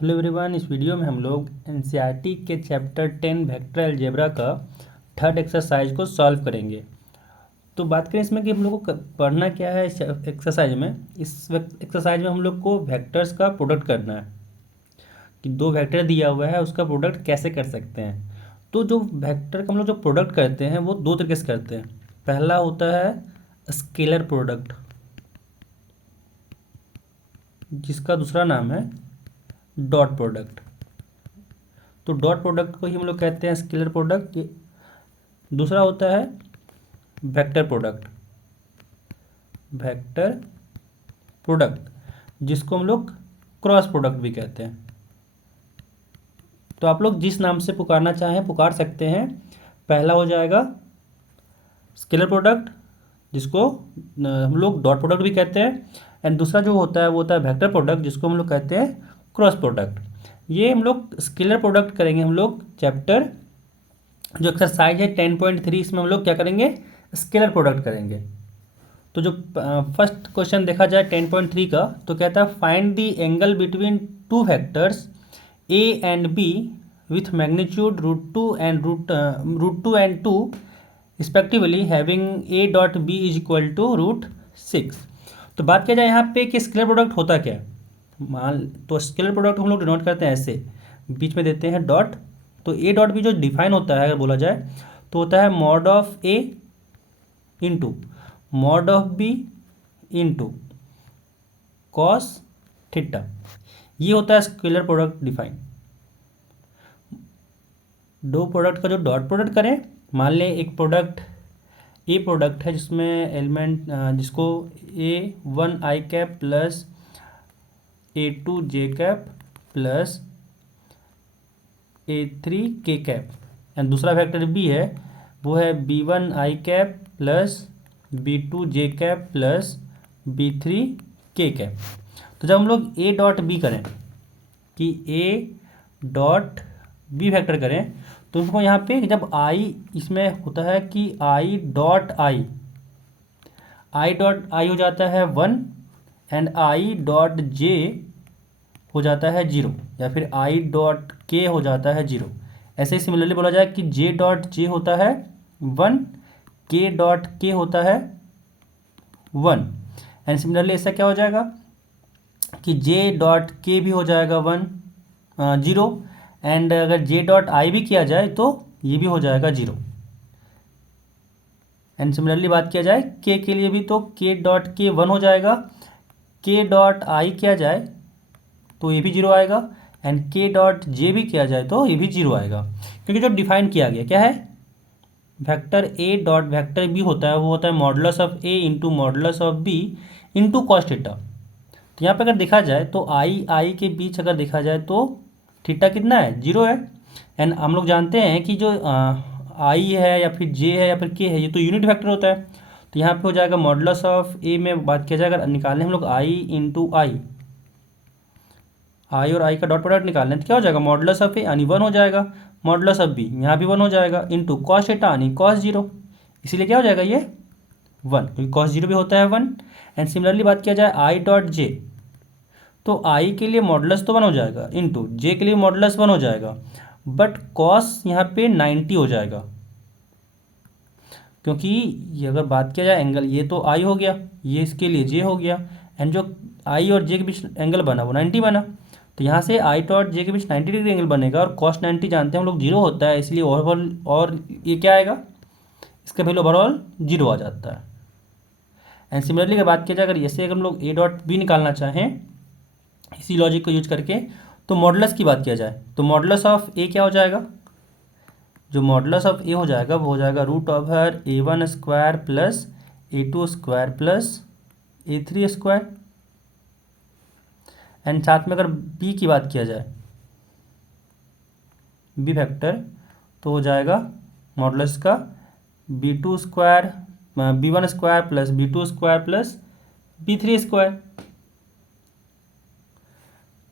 Hello everyone, इस video में हम लोग एनसीईआरटी के चैप्टर 10 वेक्टर अलजेब्रा का थर्ड एक्सरसाइज को सॉल्व करेंगे। तो बात करें इसमें कि हम लोग को पढ़ना क्या है। इस एक्सरसाइज में हम लोग को वेक्टर्स का प्रोडक्ट करना है कि दो वेक्टर दिया हुआ है, उसका प्रोडक्ट कैसे कर सकते हैं। तो जो वेक्टर का हम लोग जो प्रोडक्ट करते हैं वो दो तरीके से करते हैं। पहला होता है स्केलर प्रोडक्ट, जिसका दूसरा नाम है डॉट प्रोडक्ट। तो डॉट प्रोडक्ट को ही हम लोग कहते हैं स्केलर प्रोडक्ट। दूसरा होता है वेक्टर प्रोडक्ट, वेक्टर प्रोडक्ट जिसको हम लोग क्रॉस प्रोडक्ट भी कहते हैं। तो आप लोग जिस नाम से पुकारना चाहें पुकार सकते हैं। पहला हो जाएगा स्केलर प्रोडक्ट, जिसको हम लोग डॉट प्रोडक्ट भी कहते हैं। एंड दूसरा जो होता है वो होता है वेक्टर प्रोडक्ट, जिसको हम लोग कहते हैं क्रॉस प्रोडक्ट। ये हम लोग स्केलर प्रोडक्ट करेंगे। हम लोग चैप्टर जो एक्सरसाइज है 10.3, इसमें हम लोग क्या करेंगे, स्केलर प्रोडक्ट करेंगे। तो जो फर्स्ट क्वेश्चन देखा जाए 10.3 का, तो कहता है find the angle between two factors A and B with magnitude root two and two respectively having A dot B is equal to √6। तो बात किया जाए यहाँ पे कि स्केलर प्रोडक्ट होता क्या है। मान तो स्केलर प्रोडक्ट हम लोग डिनोट करते हैं ऐसे, बीच में देते हैं डॉट। तो ए डॉट बी जो डिफाइन होता है अगर बोला जाए तो होता है mod of A into mod of B into cos theta. ये होता है स्केलर प्रोडक्ट डिफाइन। दो प्रोडक्ट का जो डॉट प्रोडक्ट करें, मान लें एक प्रोडक्ट ए प्रोडक्ट है जिसमें एलिमेंट जिसको A1 i cap plus A2 j cap plus A3 k cap, and दूसरा वेक्टर बी है वो है B1 i cap plus B2 j cap plus B3 k cap. तो जब हम लोग ए डॉट बी करें कि ए डॉट बी वेक्टर करें, तो उसको यहाँ पे जब आई इसमें होता है कि आई डॉट आई हो जाता है 1 एंड आई डॉट जे हो जाता है 0, या फिर आई डॉट के हो जाता है 0। ऐसे ही सिमिलरली बोला जाए कि जे डॉट जे होता है 1, के डॉट के होता है 1। एंड सिमिलरली ऐसा क्या हो जाएगा कि जे डॉट के भी हो जाएगा 0। एंड अगर जे डॉट आई भी किया जाए तो ये भी हो जाएगा 0। एंड सिमिलरली बात किया जाए के लिए भी, तो के डॉट के 1 हो जाएगा। के डॉट आई किया जाए तो ये भी 0 आएगा। एंड के डॉट जे भी किया जाए तो ये भी 0 आएगा, क्योंकि जो डिफाइन किया गया क्या है, वेक्टर ए डॉट वेक्टर बी होता है वो होता है modulus of A into modulus of B into cos theta. तो यहाँ पे अगर देखा जाए तो आई के बीच अगर देखा जाए तो थीटा कितना है, 0 है। एंड हम लोग जानते हैं कि जो आई है या फिर जे है या फिर के है, ये तो यूनिट वेक्टर होता है। तो यहाँ पे हो जाएगा मॉडुलस ऑफ ए में बात किया जाए, अगर निकालें हम लोग आई इंटू आई और आई का डॉट प्रोडक्ट निकालें तो क्या हो जाएगा, मॉडुलस ऑफ ए यानी 1 हो जाएगा। मॉडुलस ऑफ बी यहाँ भी 1 हो जाएगा इंटू कॉस थीटा यानी कॉस 0। इसीलिए क्या हो जाएगा ये 1, क्योंकि कॉस 0 भी होता है 1। एंड सिमिलरली बात किया जाए आई डॉट जे, तो आई के लिए मॉडुलस तो 1 हो जाएगा इंटू जे के लिए मॉडुलस 1 हो जाएगा, बट कॉस यहाँ पे 90 हो जाएगा, क्योंकि ये अगर बात किया जाए एंगल, ये तो आई हो गया, ये इसके लिए जे हो गया। एंड जो आई और जे के बीच एंगल बना वो 90 बना। तो यहाँ से आई डॉट जे के बीच 90 डिग्री एंगल बनेगा, और कॉस 90 जानते हैं हम लोग 0 होता है, इसलिए ओवरऑल और ये क्या आएगा, इसका वैल्यू ओवरऑल 0 आ जाता है। एंड सिमिलरली अगर बात किया जाए, अगर ऐसे अगर हम लोग ए डॉट बी निकालना चाहें इसी लॉजिक को यूज करके, तो मॉडुलस की बात किया जाए तो मॉडुलस ऑफ ए क्या हो जाएगा, जो मॉडुलस ऑफ ए हो जाएगा वो हो जाएगा √A1² plus A2² plus A3²। And साथ में अगर बी की बात किया जाए, बी फैक्टर, तो हो जाएगा मॉडुलस का B1² plus B2² plus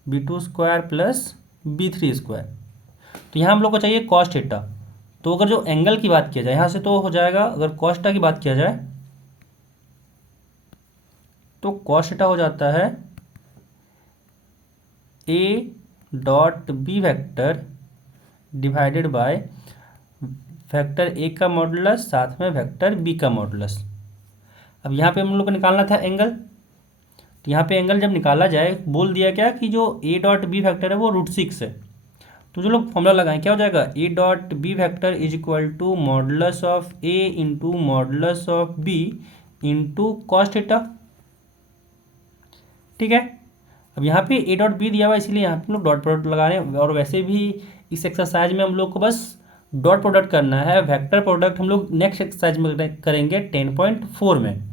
B3² plus B3²। तो यहाँ हम लोग को चाहिए कॉस थीटा। तो अगर जो एंगल की बात किया जाए यहाँ से, तो हो जाएगा, अगर कॉस थीटा की बात किया जाए तो कॉस थीटा हो जाता है A dot B vector divided by vector A का मॉडुलस साथ में वेक्टर बी का मॉडुलस। अब यहाँ पे हम लोग को निकालना था एंगल, तो यहाँ पे एंगल जब निकाला जाए बोल दिया क्या कि जो ए डॉट बी वेक्टर है वो √6 है। तो जो लोग फॉर्मूला लगाएं क्या हो जाएगा, A dot B vector is equal to modulus of A into modulus of B into cos theta. ठीक है, अब यहाँ पे ए डॉट बी दिया हुआ है इसलिए यहाँ पे हम लोग डॉट प्रोडक्ट लगा रहे हैं। और वैसे भी इस एक्सरसाइज में हम लोग को बस डॉट प्रोडक्ट करना है, वेक्टर प्रोडक्ट हम लोग नेक्स्ट एक्सरसाइज में करेंगे 10.4 में।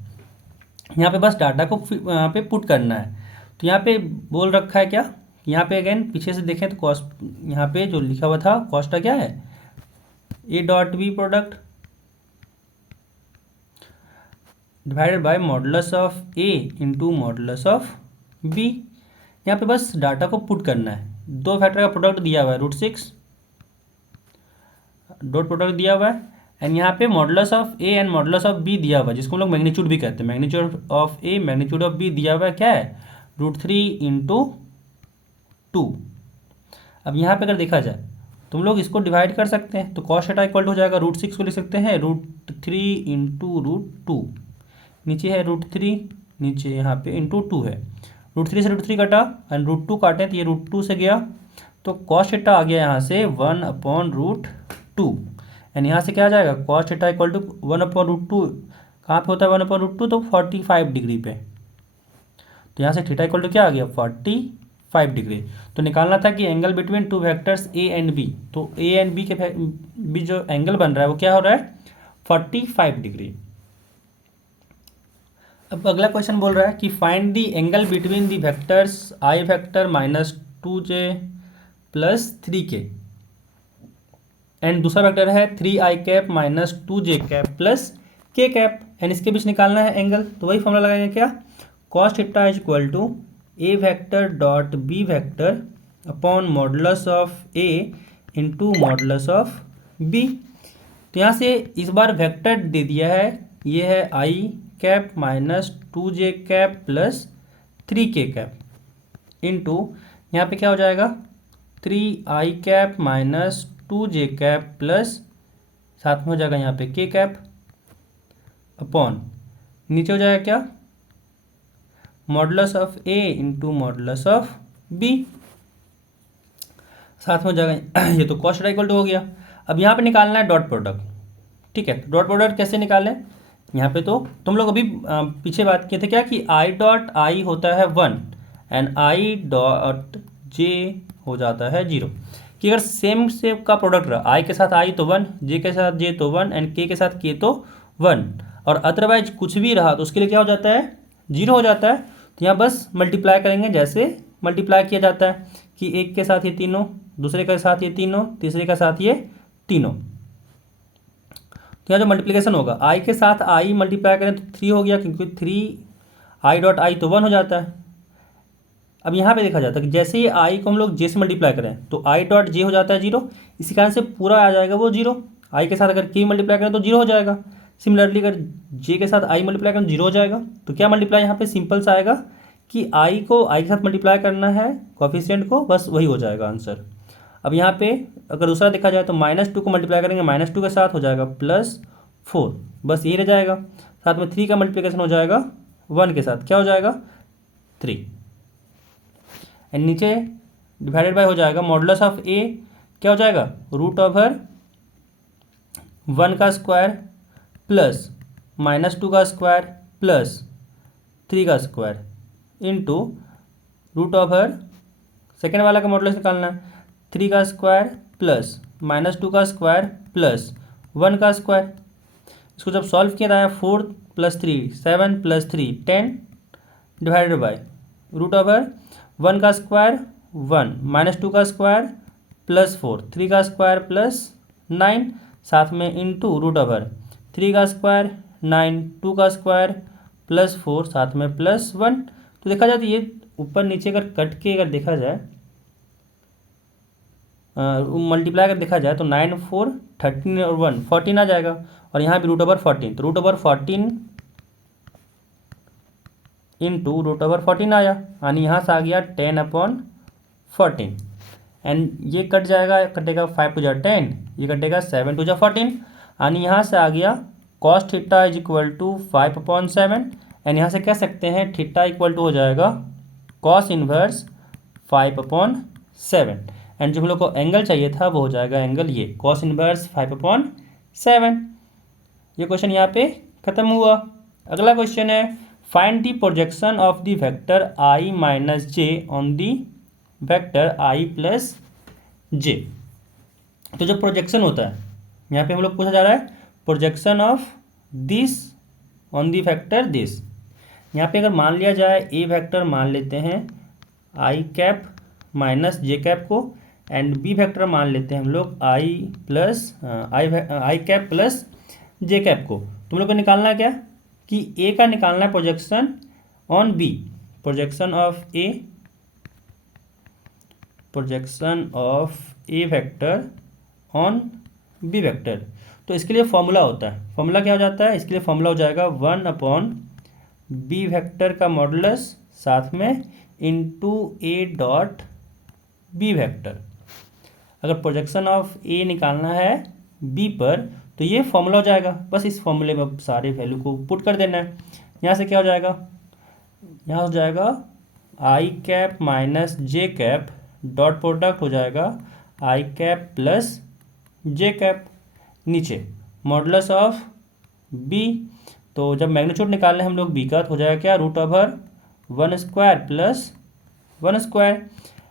यहाँ पे बस डाटा को यहाँ पे पुट करना है। तो यहाँ पे बोल रखा है क्या, यहाँ पे अगेन पीछे से देखें तो कॉस्ट, यहाँ पे जो लिखा हुआ था कॉस्ट क्या है, ए dot B product divided by modulus of A into modulus of B. यहाँ पे बस डाटा को पुट करना है। दो फैक्टर का प्रोडक्ट दिया हुआ है √6, डॉट प्रोडक्ट दिया हुआ है, एंड यहाँ पे modulus of A and modulus of B दिया हुआ है जिसको हम लोग मैग्नीट्यूड भी कहते हैं। Magnitude of A magnitude of B दिया हुआ है क्या है, √3 इंटू 2। अब यहाँ पे अगर देखा जाए तुम लोग इसको डिवाइड कर सकते हैं, तो कॉस थीटा इक्वल हो जाएगा √6 को लिख सकते हैं √3 इंटू √2, नीचे है √3, नीचे यहाँ पे इंटू 2 है। √3 से √3 कटा एंड √2 काटे तो ये √2 से गया, तो कॉस थीटा आ गया यहाँ से 1/√2 एंड यहाँ से क्या आ जाएगा, कॉस थीटा इक्वल टू 1/√2 कहाँ पे होता है 1/√2, तो 45 डिग्री पे। तो यहाँ से थीटा इक्वल टू क्या आ गया 45 डिग्री। तो निकालना था कि angle between two vectors A and B, तो ए एंड बी के बीच जो एंगल बन रहा है वो क्या हो रहा है 45 डिग्री। अब अगला क्वेश्चन बोल रहा है कि find the angle between the vectors I vector -2j plus 3k and दूसरा वेक्टर है 3i cap -2j cap plus k cap, and इसके बीच निकालना है एंगल। तो वही फॉर्मूला लगाएंगे क्या, cos theta is equal to A vector dot B vector upon modulus of A into modulus of B. तो यहाँ से इस बार वेक्टर दे दिया है, ये है i cap -2j cap plus 3k cap into यहाँ पे क्या हो जाएगा 3i cap -2j cap plus साथ में हो जाएगा यहाँ पे k कैप अपॉन नीचे हो जाएगा क्या modulus of a into modulus of b, साथ में हो जाएगा ये तो कॉस थीटा इक्वल टू हो गया। अब यहाँ पे निकालना है डॉट प्रोडक्ट। ठीक है, तो डॉट प्रोडक्ट कैसे निकालें, यहाँ पे तो तुम लोग अभी पीछे बात किए थे क्या कि आई डॉट आई होता है 1 एंड आई डॉट जे हो जाता है 0, कि अगर सेम से का प्रोडक्ट रहा आई के साथ आई तो 1, जे के साथ जे तो 1 एंड के साथ के तो 1, और अदरवाइज कुछ भी रहा तो उसके लिए क्या हो जाता है 0 हो जाता है। तो यहाँ बस मल्टीप्लाई करेंगे, जैसे मल्टीप्लाई किया जाता है कि एक के साथ ये तीनों, दूसरे के साथ ये तीनों, तीसरे के साथ ये तीनों। तो यहाँ जो मल्टीप्लिकेशन होगा आई के साथ आई मल्टीप्लाई करें तो 3 हो गया, क्योंकि 3 आई डॉट आई तो 1 हो जाता है। अब यहाँ पे देखा जाता है कि जैसे ही आई को हम लोग जे से मल्टीप्लाई करें तो आई डॉट जे हो जाता है 0, इसी कारण से पूरा आ जाएगा वो 0। आई के साथ अगर के मल्टीप्लाई करें तो 0 हो जाएगा। सिमिलरली अगर जे के साथ आई मल्टीप्लाई करें तो 0 हो जाएगा। तो क्या मल्टीप्लाई यहाँ पे सिंपल सा आएगा कि आई को आई के साथ मल्टीप्लाई करना है कोफिशिएंट को, बस वही हो जाएगा आंसर। अब यहाँ पे अगर दूसरा देखा जाए तो -2 को मल्टीप्लाई करेंगे -2 के साथ हो जाएगा +4, बस यही रह जाएगा। साथ में 3 का मल्टीप्लिकेशन हो जाएगा 1 के साथ, क्या हो जाएगा 3, एंड नीचे डिवाइडेड बाय हो जाएगा मॉडुलस ऑफ ए क्या हो जाएगा √1 का स्क्वायर प्लस -2 का स्क्वायर प्लस 3 का स्क्वायर इंटू सेकेंड वाला का मॉडुलस निकालना है 3 का स्क्वायर प्लस -2 का स्क्वायर प्लस 1 का स्क्वायर। इसको जब सॉल्व किया जाए 4 + 3 7 + 3 10 डिवाइडेड बाय √1 का स्क्वायर 1 -2 का स्क्वायर प्लस 4 3 का स्क्वायर प्लस 9 साथ में इंटू √3 का स्क्वायर 9 2 का स्क्वायर प्लस 4 साथ में +1। तो देखा जाए तो ये ऊपर नीचे अगर कट के अगर देखा जाए मल्टीप्लाई अगर देखा जाए तो 9 4 13 और 1 14 आ जाएगा, और यहाँ भी √14 तो √14 इंटू √14 आया, यानी यहाँ से आ गया 10/14। एंड ये कट जाएगा, कटेगा 5 टू जा 10, ये कटेगा 7 टू जा 14, यानी यहाँ से आ गया cos theta is equal to 5/7, and यहाँ से कह सकते हैं थीटा इक्वल टू हो जाएगा cos इनवर्स 5/7, एंड जो हम लोग को एंगल चाहिए था वो हो जाएगा एंगल ये cos इनवर्स 5/7। ये क्वेश्चन यहाँ पे खत्म हुआ। अगला क्वेश्चन है find the projection of the vector i minus j on the vector i plus j. तो जो प्रोजेक्शन होता है यहाँ पे हम लोग पूछा जा रहा है projection of this on the vector this. यहाँ पे अगर मान लिया जाए ए वेक्टर मान लेते हैं आई कैप माइनस जे कैप को, एंड बी वेक्टर मान लेते हैं हम लोग आई प्लस आई कैप प्लस जे कैप को। तुम लोग को निकालना है क्या कि ए का निकालना है projection on B, projection of A vector on B vector. तो इसके लिए फॉर्मूला होता है, फॉर्मूला क्या हो जाता है, इसके लिए फॉर्मूला हो जाएगा 1/बी वेक्टर का मॉडुलस साथ में into A dot B vector. अगर प्रोजेक्शन ऑफ ए निकालना है बी पर तो ये फॉर्मूला हो जाएगा, बस इस फॉर्मूले में अब सारे वैल्यू को पुट कर देना है। यहाँ से क्या हो जाएगा, यहाँ हो जाएगा i cap minus J cap dot product हो जाएगा i cap plus j cap, नीचे मॉडुलस ऑफ बी। तो जब मैग्नीट्यूड निकालने हम लोग बी का तो हो जाएगा क्या √1² प्लस 1²,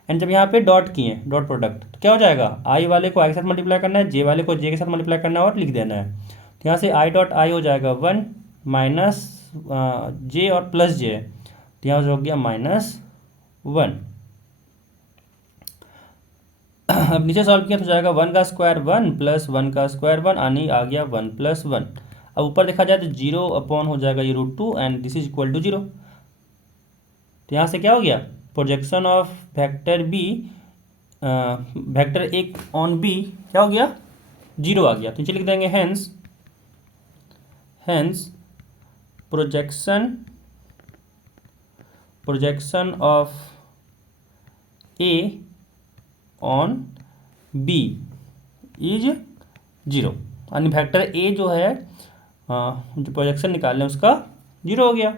एंड जब यहाँ पे डॉट किए डॉट प्रोडक्ट तो क्या हो जाएगा आई वाले को आई के साथ मल्टीप्लाई करना है, जे वाले को जे के साथ मल्टीप्लाई करना है और लिख देना है। तो यहाँ से आई डॉट आई हो जाएगा 1 माइनस जे और प्लस जे है तो यहाँ हो गया -1। अब नीचे सॉल्व किया तो जाएगा 1 का स्क्वायर 1 प्लस 1 का स्क्वायर 1, यानी आ गया 1 + 1। अब ऊपर देखा जाए तो 0 अपॉन हो जाएगा ये √2 and this is equal to 0। तो यहाँ से क्या हो गया projection of vector B vector एक ऑन बी क्या हो गया 0 आ गया। तो नीचे लिख देंगे hence projection of A on B is 0, यानी वेक्टर ए जो है जो प्रोजेक्शन निकाल लें उसका 0 हो गया।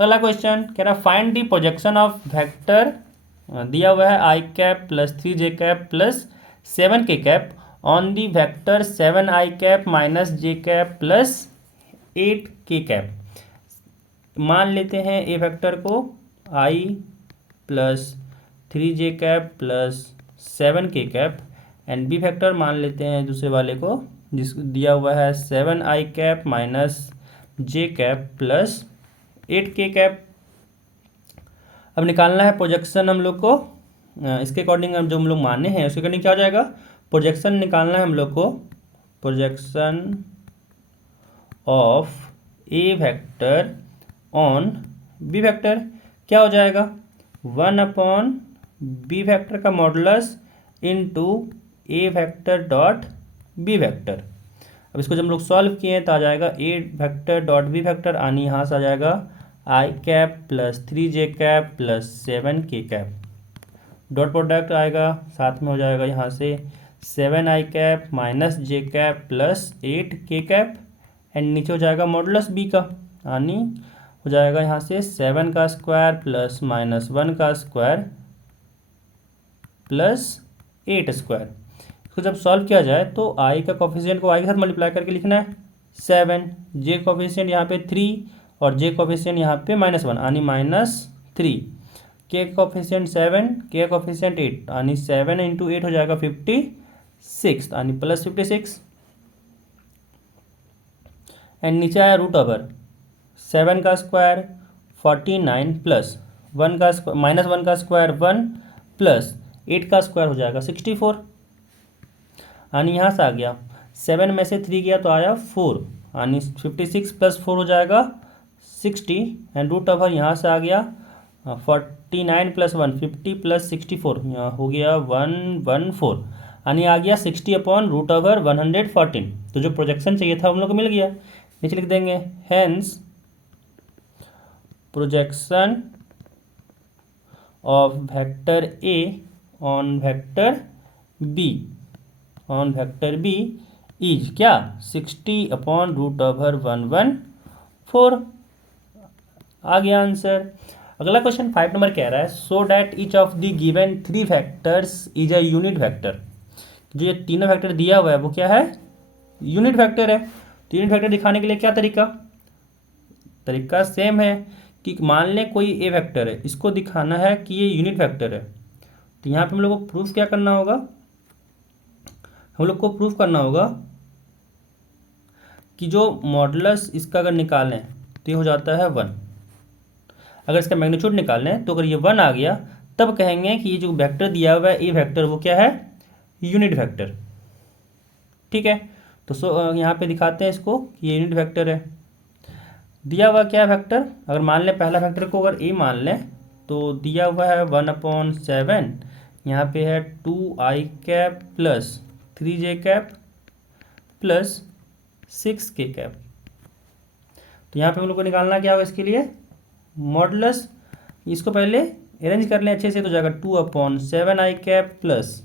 अगला क्वेश्चन कह रहा है find the projection of vector दिया हुआ है i cap plus 3 J cap plus 7 के cap on the vector 7 I cap minus J cap plus 8 के कैप। मान लेते हैं ए वेक्टर को आई प्लस 3 जे कैप प्लस 7 के कैप, एंड बी वेक्टर मान लेते हैं दूसरे वाले को जिस दिया हुआ है 7 आई कैप माइनस जे कैप प्लस 8 के कैप। अब निकालना है प्रोजेक्शन हम लोग को इसके अकॉर्डिंग जो हम लोग माने हैं उसके अकॉर्डिंग क्या हो जाएगा प्रोजेक्शन निकालना है हम लोग को projection of A vector on B vector क्या हो जाएगा 1/बी वेक्टर का modulus into a vector dot B vector. अब इसको जब हम लोग सॉल्व किए हैं तो आ जाएगा A vector dot B vector, यानी यहाँ से आ जाएगा i cap plus 3 J cap plus 7 के कैप, डॉट प्रोडक्ट आएगा साथ में हो जाएगा यहाँ से 7 आई कैप माइनस जे कैप प्लस 8 के कैप, एंड नीचे हो जाएगा मॉडुलस बी का, यानी हो जाएगा यहाँ से 7 का स्क्वायर प्लस -1 का स्क्वायर प्लस 8 स्क्वायर। इसको जब सॉल्व किया जाए तो आई का कोफिशिएंट को आई के साथ मल्टीप्लाई करके लिखना है 7, जे कोफिशिएंट यहाँ पे 3 और जे कोफिशिएंट यहाँ पे -1 यानी -3, के कोफिशिएंट 7 के कोफिशिएंट 8 यानी 7 × 8 हो जाएगा 56 यानी +56, एंड नीचे आया √7 का स्क्वायर 49 प्लस 1 का -1 का स्क्वायर 1 प्लस 8 का स्क्वायर हो जाएगा 64, यानी यहाँ से आ गया 7 में से 3 गया तो आया 4, यानी 56 + 4 हो जाएगा 60, एंड √ यहाँ से आ गया 49 + 1 50 + 64 यहाँ हो गया 114, यानी आ गया 60/√114। तो जो प्रोजेक्शन चाहिए था हम लोग को मिल गया। नीचे लिख देंगे hence projection of vector a on vector b, on vector b is क्या 60/√114 आ गया आंसर। अगला क्वेश्चन 5 नंबर कह रहा है so that each of the given 3 factors is a unit vector. जो ये तीनों वेक्टर दिया हुआ है वो क्या है, यूनिट वेक्टर है। तो यूनिट वेक्टर दिखाने के लिए क्या तरीका, तरीका सेम है कि मान लें कोई ए वेक्टर है, इसको दिखाना है कि ये यूनिट वेक्टर है। तो यहाँ पे हम लोग को प्रूफ क्या करना होगा, हम लोग को प्रूफ करना होगा कि जो मॉडुलस इसका अगर निकालें तो ये हो जाता है 1। अगर इसका मैग्नीट्यूड निकालें तो अगर ये 1 आ गया तब कहेंगे कि ये जो वेक्टर दिया हुआ है ए वेक्टर वो क्या है, यूनिट वेक्टर। ठीक है, तो यहाँ पे दिखाते हैं इसको कि ये यूनिट वेक्टर है। दिया हुआ क्या वेक्टर, अगर मान लें पहला वेक्टर को अगर ए मान लें तो दिया हुआ है 1/7, यहाँ पे है 2i cap plus 3j cap plus 6k cap. तो यहाँ पे हम लोग को निकालना क्या होगा इसके लिए, मॉडुलस। इसको पहले अरेंज कर लें अच्छे से, तो जाएगा 2/7i cap plus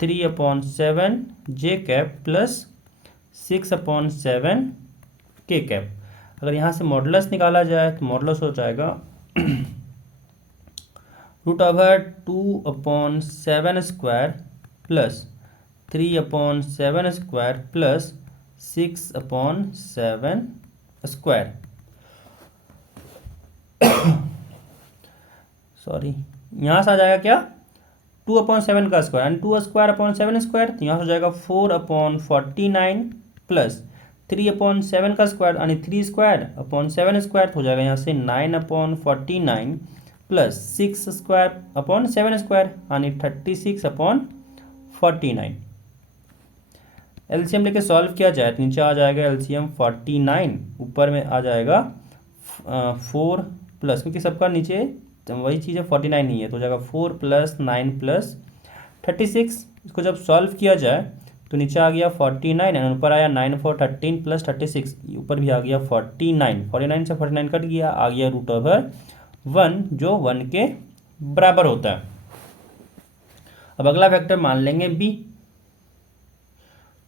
3/7j cap plus 6/7k cap. अगर यहाँ से मॉडुलस निकाला जाए तो मॉडुलस हो जाएगा √2/7² प्लस 3/7² प्लस 6/7²। सॉरी, यहाँ से आ जाएगा क्या 2/7 का स्क्वायर यानी 2² 7²। तो यहाँ से हो जाएगा 4/49 प्लस 3/7 का स्क्वायर यानी 3²/7² हो जाएगा यहाँ से 9/49 प्लस 6²/7² यानी 36/49। एलसीएम लेके सॉल्व किया जाए तो नीचे आ जाएगा एलसीएम 49, ऊपर में आ जाएगा 4 प्लस, क्योंकि सबका नीचे वही चीज़ है 49 नहीं है, तो हो जाएगा 4 प्लस 9 प्लस 36। इसको जब सॉल्व किया जाए तो नीचे आ गया 49 एंड ऊपर आया 9 4 13 प्लस 36, ऊपर भी आ गया 49। 49 से 49 कट गया, आ गया √1 जो 1 के बराबर होता है। अब अगला वेक्टर मान लेंगे बी,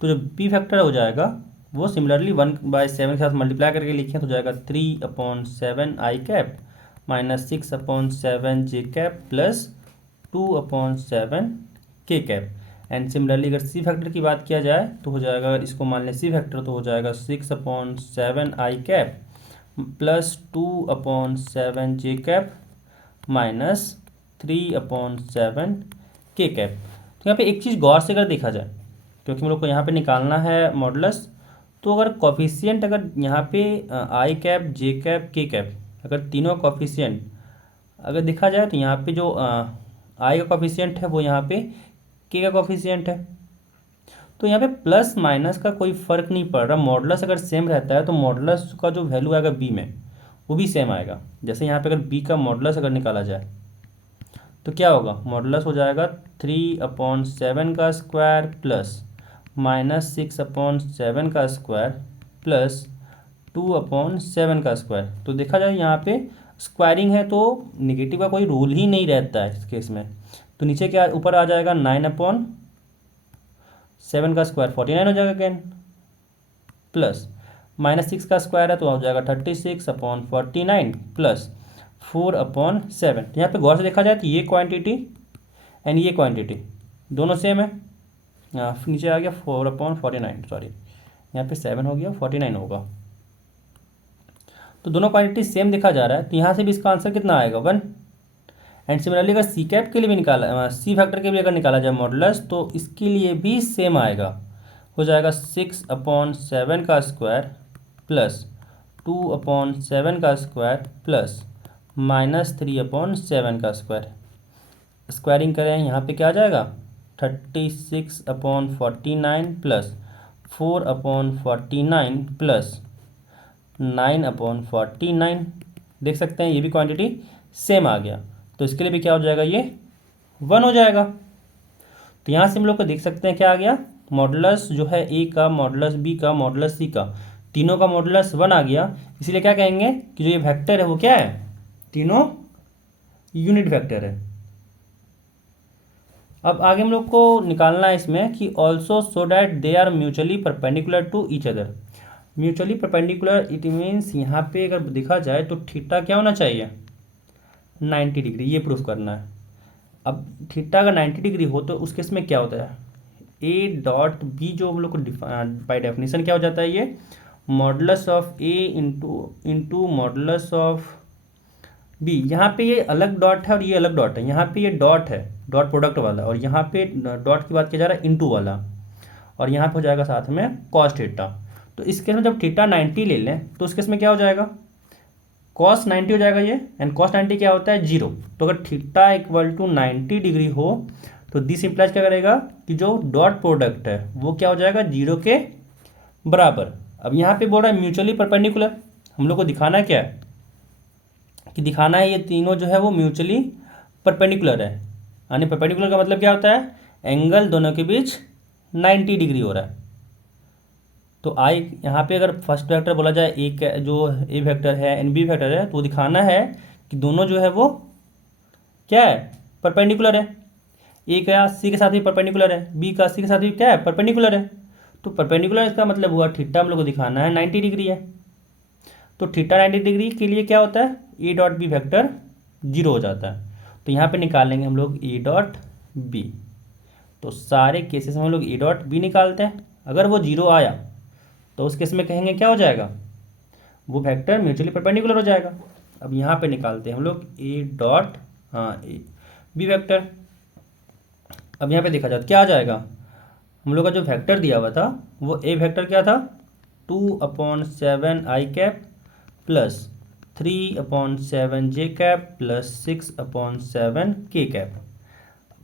तो जो बी फैक्टर हो जाएगा वो सिमिलरली 1/7 के साथ मल्टीप्लाई करके लिखें तो जाएगा 3/7i cap minus 6/7j cap plus 2/7k cap. And similarly अगर सी फैक्टर की बात किया जाए तो हो जाएगा, अगर इसको मान लें सी फैक्टर तो हो जाएगा 6/7i cap plus 2/7j cap minus 3/7k cap. तो यहाँ पे एक चीज़ गौर से अगर देखा जाए, क्योंकि हम लोग को यहाँ पे निकालना है मॉडुलस, तो अगर कॉफिशिएंट अगर यहाँ पे i cap j cap k cap अगर तीनों कॉफिशिएंट अगर देखा जाए तो यहाँ पे जो i का कॉफिशिएंट है वो यहाँ पे k का कॉफिशिएंट है, तो यहाँ पे प्लस माइनस का कोई फ़र्क नहीं पड़ रहा। मॉडुलस अगर सेम रहता है तो मॉडुलस का जो वैल्यू आएगा बी में वो भी सेम आएगा। जैसे यहाँ पे अगर बी का मॉडुलस अगर निकाला जाए तो क्या होगा, मॉडुलस हो जाएगा 3/7 का स्क्वायर प्लस माइनस 6/7 का स्क्वायर प्लस 2/7 का स्क्वायर। तो देखा जाए यहाँ पे स्क्वायरिंग है तो निगेटिव का कोई रूल ही नहीं रहता है इस केस में। तो नीचे क्या ऊपर आ जाएगा 9/7 का स्क्वायर 49 हो जाएगा अगेन, प्लस माइनस 6 का स्क्वायर है तो हो जाएगा 36/49 प्लस 4/7। तो यहाँ पे गौर से देखा जाए तो ये क्वांटिटी एंड ये क्वांटिटी दोनों सेम है। नीचे आ गया 4/49, सॉरी यहाँ पे 7 हो गया 49 होगा, तो दोनों क्वांटिटी सेम देखा जा रहा है। तो यहाँ से भी इसका आंसर कितना आएगा 1। एंड सिमिलरली अगर सी कैप के लिए भी निकाला, सी फैक्टर के लिए अगर निकाला जाए मॉडुलस तो इसके लिए भी सेम आएगा, हो जाएगा 6/7 का स्क्वायर प्लस 2/7 का स्क्वायर प्लस माइनस 3/7 का स्क्वायर। स्क्वायरिंग करें यहाँ पे क्या आ जाएगा 36/49 प्लस 4/49 प्लस 9/49। देख सकते हैं ये भी क्वांटिटी सेम आ गया, तो इसके लिए भी क्या हो जाएगा, ये 1 हो जाएगा। तो यहाँ से हम लोग को देख सकते हैं क्या आ गया, मॉडुलस जो है ए का, मॉडुलस बी का, मॉडुलस सी का, तीनों का मॉडुलस 1 आ गया। इसलिए क्या कहेंगे कि जो ये वेक्टर है वो क्या है, तीनों यूनिट वेक्टर है। अब आगे हम लोग को निकालना है इसमें कि also so that they are mutually perpendicular to each other. Mutually perpendicular it means यहाँ पे अगर देखा जाए तो थीटा क्या होना चाहिए, 90 डिग्री, ये प्रूफ करना है। अब थीटा अगर 90 डिग्री हो तो उस केस में क्या होता है, ए डॉट बी जो हम लोग को बाई डेफिनेशन क्या हो जाता है, ये modulus of A into modulus of B. यहाँ पे ये अलग डॉट है और ये अलग डॉट है, यहाँ पे ये डॉट है डॉट प्रोडक्ट वाला, और यहाँ पे डॉट की बात किया जा रहा है इंटू वाला, और यहाँ पे हो जाएगा साथ में कॉस थीटा। तो इस केस में जब थीटा 90 ले लें तो उस केस में क्या हो जाएगा, कॉस 90 हो जाएगा ये, एंड कॉस 90 क्या होता है, जीरो। तो अगर थीटा इक्वल टू 90 डिग्री हो तो दिस इंप्लाइज क्या करेगा कि जो डॉट प्रोडक्ट है वो क्या हो जाएगा, जीरो के बराबर। अब यहाँ पे बोल रहा है म्यूचुअली परपेंडिकुलर, हम लोग को दिखाना क्या है कि दिखाना है ये तीनों जो है वो म्यूचुअली परपेंडिकुलर है। यानी परपेंडिकुलर का मतलब क्या होता है, एंगल दोनों के बीच 90 डिग्री हो रहा है। तो आई यहाँ पे अगर फर्स्ट वेक्टर बोला जाए ए जो ए वेक्टर है एंड बी वेक्टर है, तो दिखाना है कि दोनों जो है वो क्या है, परपेंडिकुलर है। ए का सी के साथ भी परपेंडिकुलर है, बी का सी के साथ भी क्या है, परपेंडिकुलर है। तो परपेंडिकुलर इसका मतलब हुआ थीटा हम लोग को दिखाना है 90 डिग्री है। तो थीटा 90 डिग्री के लिए क्या होता है, ए डॉट बी वेक्टर जीरो हो जाता है। तो यहाँ पे निकालेंगे हम लोग ए डॉट बी। तो सारे केसेस में हम लोग ए डॉट बी निकालते हैं, अगर वो जीरो आया तो उस केस में कहेंगे क्या हो जाएगा, वो वेक्टर म्यूचुअली परपेंडिकुलर हो जाएगा। अब यहाँ पे निकालते हैं हम लोग a dot a b vector. अब यहाँ पे देखा जाए क्या आ जाएगा, हम लोग का जो वेक्टर दिया हुआ था वो ए वेक्टर क्या था, 2/7 आई कैप प्लस 3/7 जे कैप प्लस 6/7 के कैप।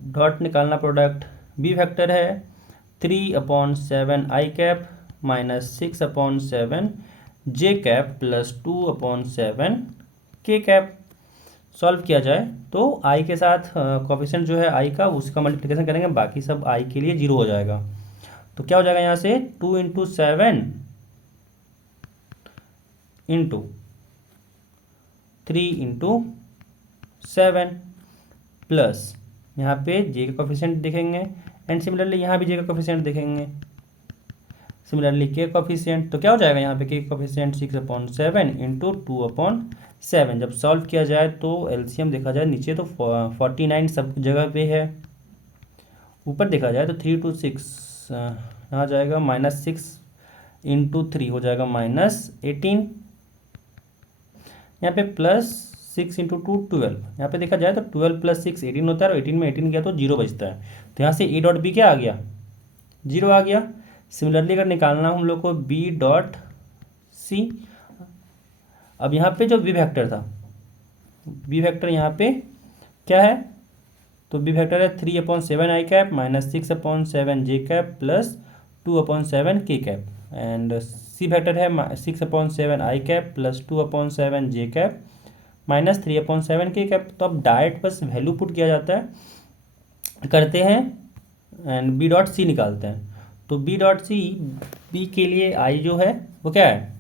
डॉट निकालना प्रोडक्ट, बी वेक्टर है 3/7 आई कैप माइनस 6/7 जे कैप प्लस 2/7 के कैप। सॉल्व किया जाए तो आई के साथ कोफिशिएंट जो है आई का उसका मल्टीप्लिकेशन करेंगे, बाकी सब आई के लिए जीरो हो जाएगा। तो क्या हो जाएगा यहाँ से 2 इंटू 7 इंटू 3 इंटू 7 प्लस यहाँ पे जे का कोफिशिएंट देखेंगे, एंड सिमिलरली यहाँ भी जे का कोफिशिएंट देखेंगे, सिमिलरली के कोफिशिएंट। तो क्या हो जाएगा यहाँ पे के कोफिशिएंट 6/7 इंटू 2/7। जब सॉल्व किया जाए तो एलसीएम देखा जाए नीचे तो 49 सब जगह पे है, ऊपर देखा जाए तो 3 to 6 यहाँ जाएगा -6 इंटू 3 हो जाएगा -18, यहाँ पे प्लस 6 इंटू 2 12, यहाँ पे देखा जाए तो 12 प्लस 6 18 होता है, और 18 में 18 गया तो जीरो बचता है। तो यहाँ से ए डॉट बी क्या आ गया, जीरो आ गया। सिमिलरली अगर निकालना हम लोग को बी डॉट सी। अब यहाँ पे जो बी वेक्टर था, बी वेक्टर यहाँ पे क्या है, तो बी वेक्टर है 3/7 आई कैप माइनस 6/7 जे कैप प्लस 2/7 के कैप, एंड सी वेक्टर है 6/7 आई कैप प्लस 2/7 जे कैप माइनस 3/7 के कैप। तो अब डायरेक्ट बस वैल्यू पुट किया जाता है, करते हैं एंड बी डॉट सी निकालते हैं। तो बी डॉट सी, बी के लिए आई जो है वो क्या है,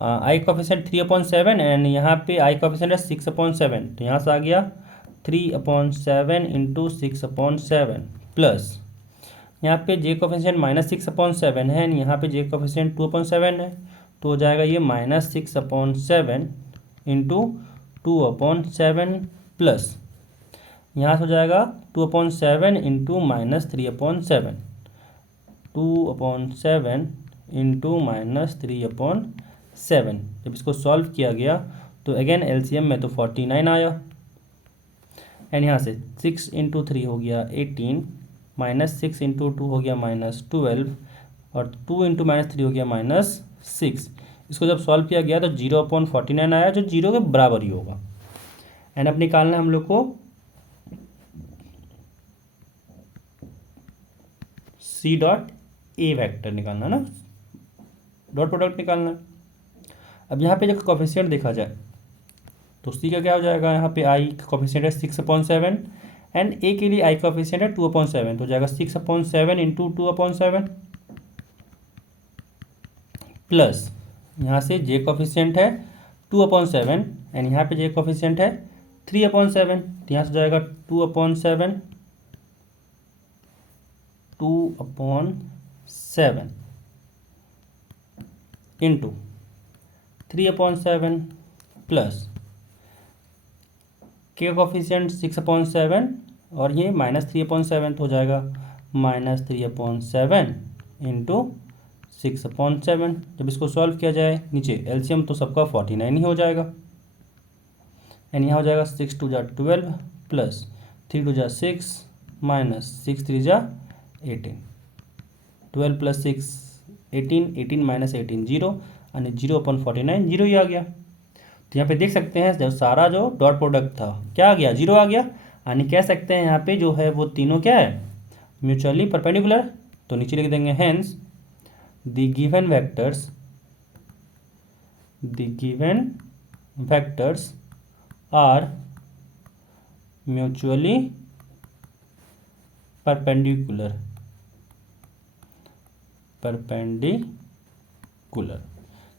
आई कोफिशिएंट 3/7 एंड यहाँ पे आई कोफिशिएंट है 6/7। तो यहाँ से आ गया 3/7 इंटू 6/7 प्लस यहाँ पे जे कोफिशिएंट -6/7 है, यहाँ पे जे कोफिशिएंट 2/7 है, तो हो जाएगा ये -6/7 इंटू 2/7 प्लस यहाँ से हो जाएगा 2/7 इंटू -3/7, 2/7 इंटू -3/7। जब इसको सॉल्व किया गया तो अगेन एलसीएम में तो 49 आया, एंड यहाँ से 6 इंटू 3 हो गया 18, -6 इंटू 2 हो गया -12, और 2 इंटू -3 हो गया -6। इसको जब सॉल्व किया गया तो 0/49 आया, जो जीरो के बराबर ही होगा। एंड अब निकालना है हम लोग को सी डॉट ए वेक्टर निकालना ना, डॉट प्रोडक्ट निकालना। अब यहाँ पे जब कोफिशिएंट देखा जाए तो सी का क्या हो जाएगा, यहाँ पे आई का कोफिशिएंट है 6/7 एंड ए के लिए आई का कोफिशिएंट है 2/7, तो हो जाएगा 6/7 इंटू 2/7 प्लस यहाँ से जे कोफिशिएंट है 2/7 एंड यहाँ पे जे कोफिशिएंट है 3/7, तो यहाँ से जाएगा 2/7 2/7 इंटू 3/7 प्लस के का कोफिशिएंट 6/7 और ये -3/7 तो हो जाएगा -3/7 इंटू 6/7। जब इसको सॉल्व किया जाए नीचे एलसीएम तो सबका 49 ही हो जाएगा। एंड यहाँ हो जाएगा 6 2 = 12 प्लस 3 2 = 6 माइनस 6 3 = 18। 12 + 6 18, 18 - 18 0 यानी 0/49 जीरो ही आ गया। तो यहाँ पे देख सकते हैं जब सारा जो डॉट प्रोडक्ट था क्या आ गया, जीरो आ गया। यानी कह सकते हैं यहाँ पे जो है वो तीनों क्या है, म्यूचुअली परपेंडिकुलर। तो नीचे लिख देंगे hence the given vectors are mutually perpendicular.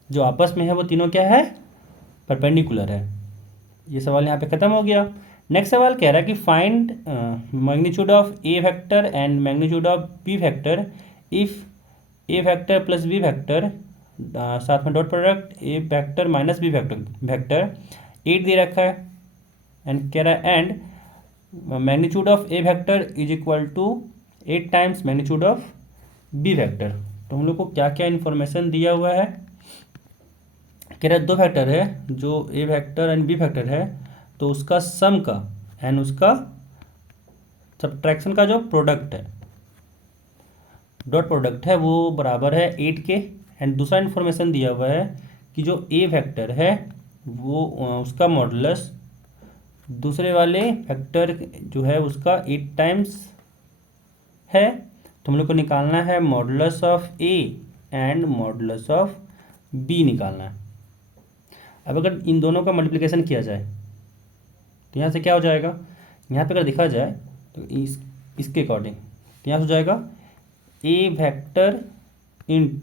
जो आपस में है वो तीनों क्या है, परपेंडिकुलर है। ये सवाल यहाँ पे ख़त्म हो गया। नेक्स्ट सवाल कह रहा है कि find magnitude of A vector and magnitude of B vector if a vector plus B vector साथ में dot product a vector minus b vector 8 दे रखा है। एंड कह रहा है and magnitude of A vector is equal to 8 times magnitude of B vector. तो हम लोग को क्या क्या इन्फॉर्मेशन दिया हुआ है, कह रहा है दो वेक्टर है जो ए वेक्टर एंड बी वेक्टर है, तो उसका सम का एंड उसका सब्ट्रैक्शन का जो प्रोडक्ट है, डॉट प्रोडक्ट है, वो बराबर है 8 के। एंड दूसरा इन्फॉर्मेशन दिया हुआ है कि जो ए वेक्टर है वो उसका मॉडुलस दूसरे वाले वेक्टर जो है उसका 8 टाइम्स है। तो हम लोग को निकालना है modulus of A and modulus of b निकालना है। अब अगर इन दोनों का मल्टीप्लिकेशन किया जाए तो यहाँ से क्या हो जाएगा, यहाँ पे अगर देखा जाए तो इसके अकॉर्डिंग तो यहाँ से हो जाएगा ए वेक्टर इन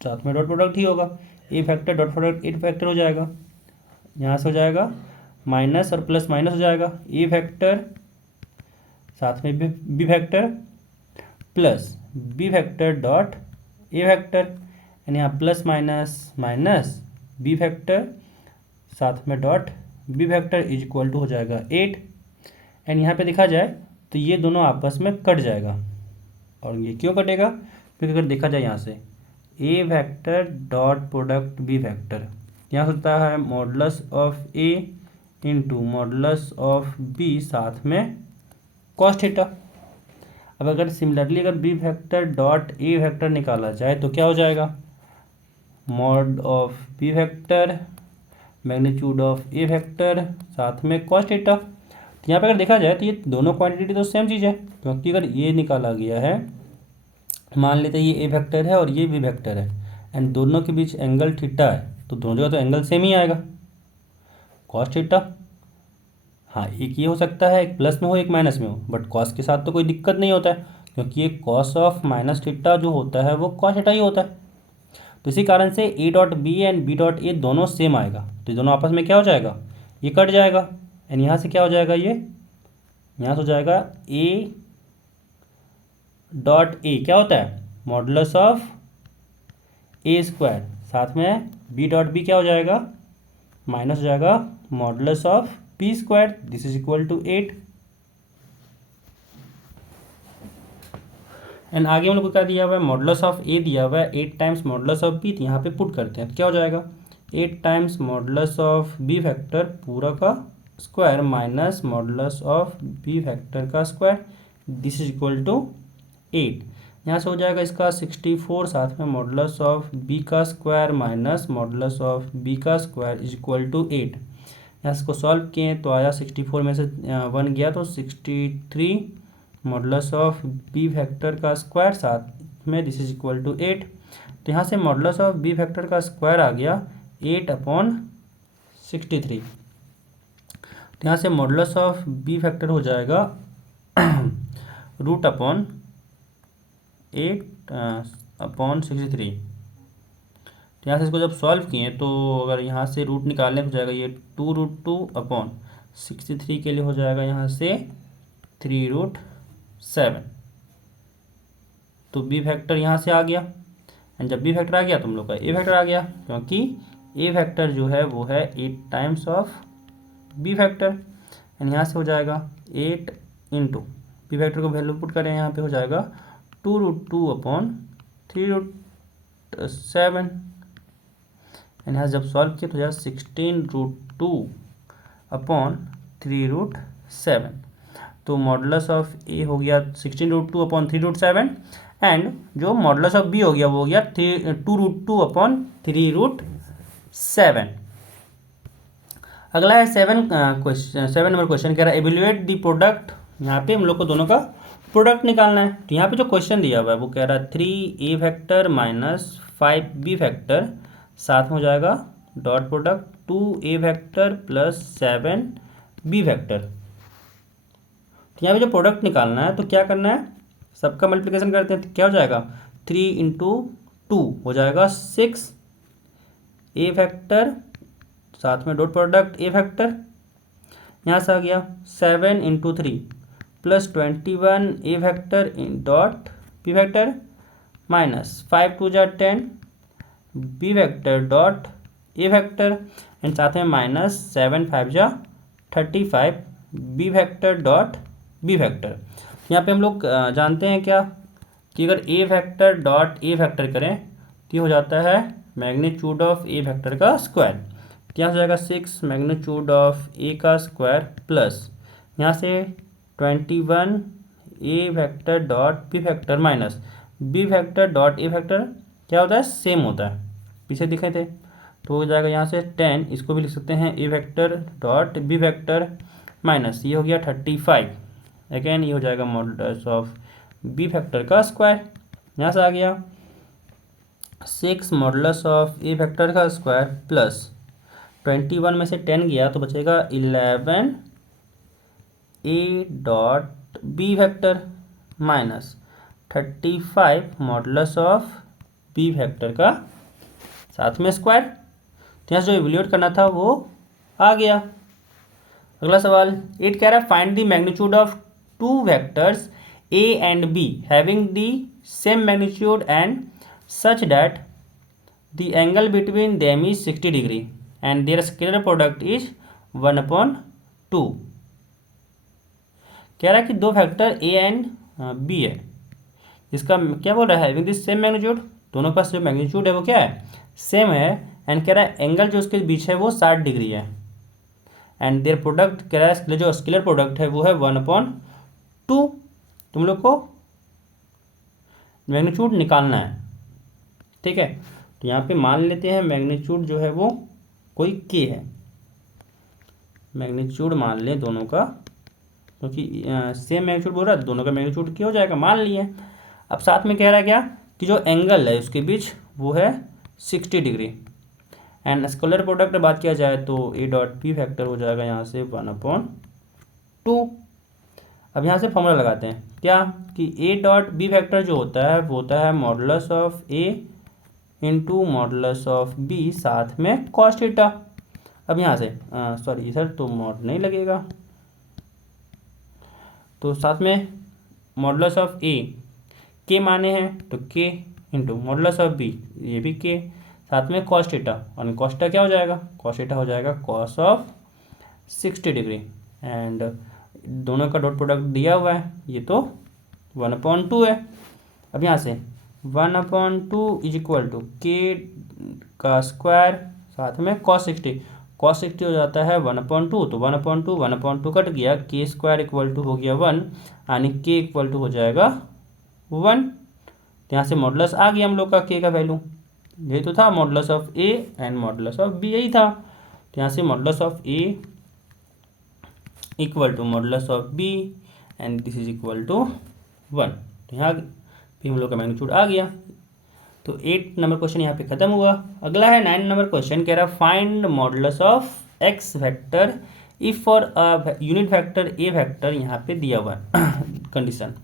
साथ में डॉट प्रोडक्ट ही होगा, ए वेक्टर डॉट प्रोडक्ट 8 वेक्टर हो जाएगा। यहाँ से हो जाएगा माइनस और प्लस माइनस हो जाएगा, ए वेक्टर साथ में b vector plus B vector dot ए वेक्टर। यानी यहाँ plus minus minus b vector साथ में dot B vector is equal to हो जाएगा 8। एंड यहाँ पे देखा जाए तो ये दोनों आपस में कट जाएगा। और ये क्यों कटेगा, क्योंकि अगर देखा जाए यहाँ से a vector dot product b vector, यहाँ से होता है modulus of A into modulus of b साथ में कॉस थीटा। अब अगर सिमिलरली अगर बी वेक्टर डॉट ए वेक्टर निकाला जाए तो क्या हो जाएगा, mod of B vector magnitude of A vector साथ में कॉस थीटा। तो यहाँ पे अगर देखा जाए तो ये दोनों क्वांटिटी तो सेम चीज़ है, क्योंकि अगर ये निकाला गया है, मान लेते हैं ये ए वेक्टर है और ये बी वेक्टर है एंड दोनों के बीच एंगल थीटा है, तो दोनों जगह तो एंगल सेम ही आएगा कॉस थीटा। हाँ एक ये हो सकता है एक प्लस में हो एक माइनस में हो, बट कॉस के साथ तो कोई दिक्कत नहीं होता है, क्योंकि ये कॉस ऑफ माइनस थीटा जो होता है वो कॉस थीटा ही होता है। तो इसी कारण से a dot b and b dot a दोनों सेम आएगा, तो दोनों आपस में क्या हो जाएगा, ये कट जाएगा। एंड यहाँ से क्या हो जाएगा, ये यहाँ से हो जाएगा ए डॉट ए क्या होता है, मॉडुलस ऑफ ए स्क्वायर साथ में बी डॉट बी क्या हो जाएगा, माइनस हो जाएगा modulus of b square, this is equal to 8। And आगे हम लोग को क्या दिया हुआ है, मॉडुलस ऑफ ए दिया हुआ है 8 टाइम्स मॉडुलस ऑफ बी, तो यहाँ पे पुट करते हैं तो क्या हो जाएगा 8 times modulus of B vector पूरा का square minus modulus of B vector का square, this is equal to 8। यहाँ से हो जाएगा इसका 64 साथ में मॉडुलस ऑफ बी का square minus modulus of b का स्क्वायर इज इक्वल टू 8। यहाँ इसको सॉल्व किए तो आया 64 में से 1 गया तो 63 मॉडुलस ऑफ बी वेक्टर का स्क्वायर साथ में दिस इज इक्वल टू 8। तो यहाँ से मॉडुलस ऑफ बी वेक्टर का स्क्वायर आ गया 8/63। तो यहाँ से मॉडुलस ऑफ बी वेक्टर हो जाएगा √8/63। तो यहाँ से इसको जब सॉल्व किए तो अगर यहाँ से रूट निकालने हो जाएगा ये 2√2/63 के लिए हो जाएगा यहाँ से 3√7। तो बी फैक्टर यहाँ से आ गया, एंड जब बी फैक्टर आ गया तो हम लोग का ए फैक्टर आ गया, क्योंकि ए फैक्टर जो है वो है 8 times of b factor. And यहाँ से हो जाएगा 8 इंटू बी फैक्टर को वैल्यू पुट करें, यहाँ पे हो जाएगा 2√2 अपॉन 3√7। एंड यहाँ जब सॉल्व किया तो हो जाएगा 16√2 अपॉन 3√7। तो मॉडुलस ऑफ ए हो गया 16√2 अपॉन 3√7, एंड जो मॉडुलस ऑफ बी हो गया वो हो गया 2√2 अपॉन 3√7। अगला है 7 नंबर क्वेश्चन कह रहा है एवेल्युएट द प्रोडक्ट। यहाँ पे हम लोग को दोनों का प्रोडक्ट निकालना है। तो यहाँ पे जो क्वेश्चन दिया हुआ है वो कह रहा है 3a factor minus 5b factor, साथ में हो जाएगा dot product 2a factor plus 7b factor. तो यहाँ पे जो प्रोडक्ट निकालना है तो क्या करना है, सबका मल्टीप्लिकेशन करते हैं। तो क्या हो जाएगा 3 इंटू 2 हो जाएगा 6a फैक्टर, साथ में डॉट प्रोडक्ट a फैक्टर, यहाँ से आ गया 7 into 3 plus 21 a factor dot b factor minus 5 2 जा 10 b factor dot a factor, and साथ में माइनस 7 5 जा 35 b factor dot b factor. यहाँ पे हम लोग जानते हैं क्या कि अगर a factor dot a factor करें तो ये हो जाता है मैग्नीट्यूड ऑफ a फैक्टर का स्क्वायर। तो यहाँ से जाएगा 6 मैग्नीट्यूड ऑफ a का स्क्वायर प्लस यहाँ से 21 a factor dot b factor minus b factor dot a factor क्या होता है, सेम होता है, पीछे दिखे थे। तो हो जाएगा यहाँ से 10, इसको भी लिख सकते हैं a factor dot b factor minus ये हो गया 35, अगेन ये हो जाएगा मॉडुलस ऑफ b फैक्टर का स्क्वायर। यहाँ से आ गया 6 मॉडुलस ऑफ a फैक्टर का स्क्वायर प्लस 21 में से 10 गया तो बचेगा 11 a dot b factor minus 35 modulus of b factor का साथ में स्क्वायर। तो यहाँ से जो इवैल्यूएट करना था वो आ गया। अगला सवाल 8 कह रहा है find the magnitude of two vectors a and b having the same magnitude and such that the angle between them is 60 degree and their scalar product is 1/2। कह रहा है कि दो फैक्टर a एंड b है, इसका क्या बोल रहा है हैविंग द सेम मैग्नीट्यूड, दोनों का जो मैग्नीट्यूड है वो क्या है, सेम है, एंड कह रहा है एंगल जो उसके बीच है वो 60 डिग्री है, एंड देयर प्रोडक्ट कह रहा है जो स्केलर प्रोडक्ट है वो है 1/2। तुम लोग को मैग्नीट्यूड निकालना है, ठीक है। तो यहाँ पे मान लेते हैं मैग्नीट्यूड जो है वो कोई k है, मैग्नीट्यूड मान लें दोनों का, क्योंकि सेम मैग्नीट्यूड बोल रहा है दोनों का मैग्नीट्यूड k हो जाएगा, मान लिए। अब साथ में कह रहा है क्या कि जो एंगल है उसके बीच वो है 60 डिग्री, एंड स्केलर प्रोडक्ट बात किया जाए तो a डॉट b फैक्टर हो जाएगा यहाँ से 1/2। अब यहाँ से फॉर्मूला लगाते हैं क्या कि a डॉट b फैक्टर जो होता है वो होता है modulus of a into modulus of b साथ में कॉस थीटा। अब यहाँ से सॉरी इधर तो मॉड नहीं लगेगा, तो साथ में मॉडुलस ऑफ a k माने हैं तो k into modulus of b ये भी k साथ में कॉस थीटा, और कॉस थीटा क्या हो जाएगा, कॉस थीटा हो जाएगा कॉस ऑफ 60 डिग्री, एंड दोनों का डॉट प्रोडक्ट दिया हुआ है ये तो 1/2 है। अब यहाँ से 1/2 इज इक्वल टू k का स्क्वायर साथ में कॉस 60, कॉस 60 हो जाता है 1/2, तो 1/2 कट गया, k स्क्वायर इक्वल टू हो गया 1, यानी k इक्वल टू हो जाएगा 1। तो यहाँ से मॉडुलस आ गया हम लोग का k का वैल्यू, ये तो था modulus of a and modulus of b यही था। तो यहाँ से modulus of a equal to modulus of b and this is equal to 1। तो यहाँ पे हम लोग का मैग्नीट्यूड आ गया। तो 8 नंबर क्वेश्चन यहाँ पे खत्म हुआ। अगला है 9 नंबर क्वेश्चन, कह रहा है find modulus of x vector if for a unit vector a vector, यहाँ पे दिया हुआ है कंडीशन,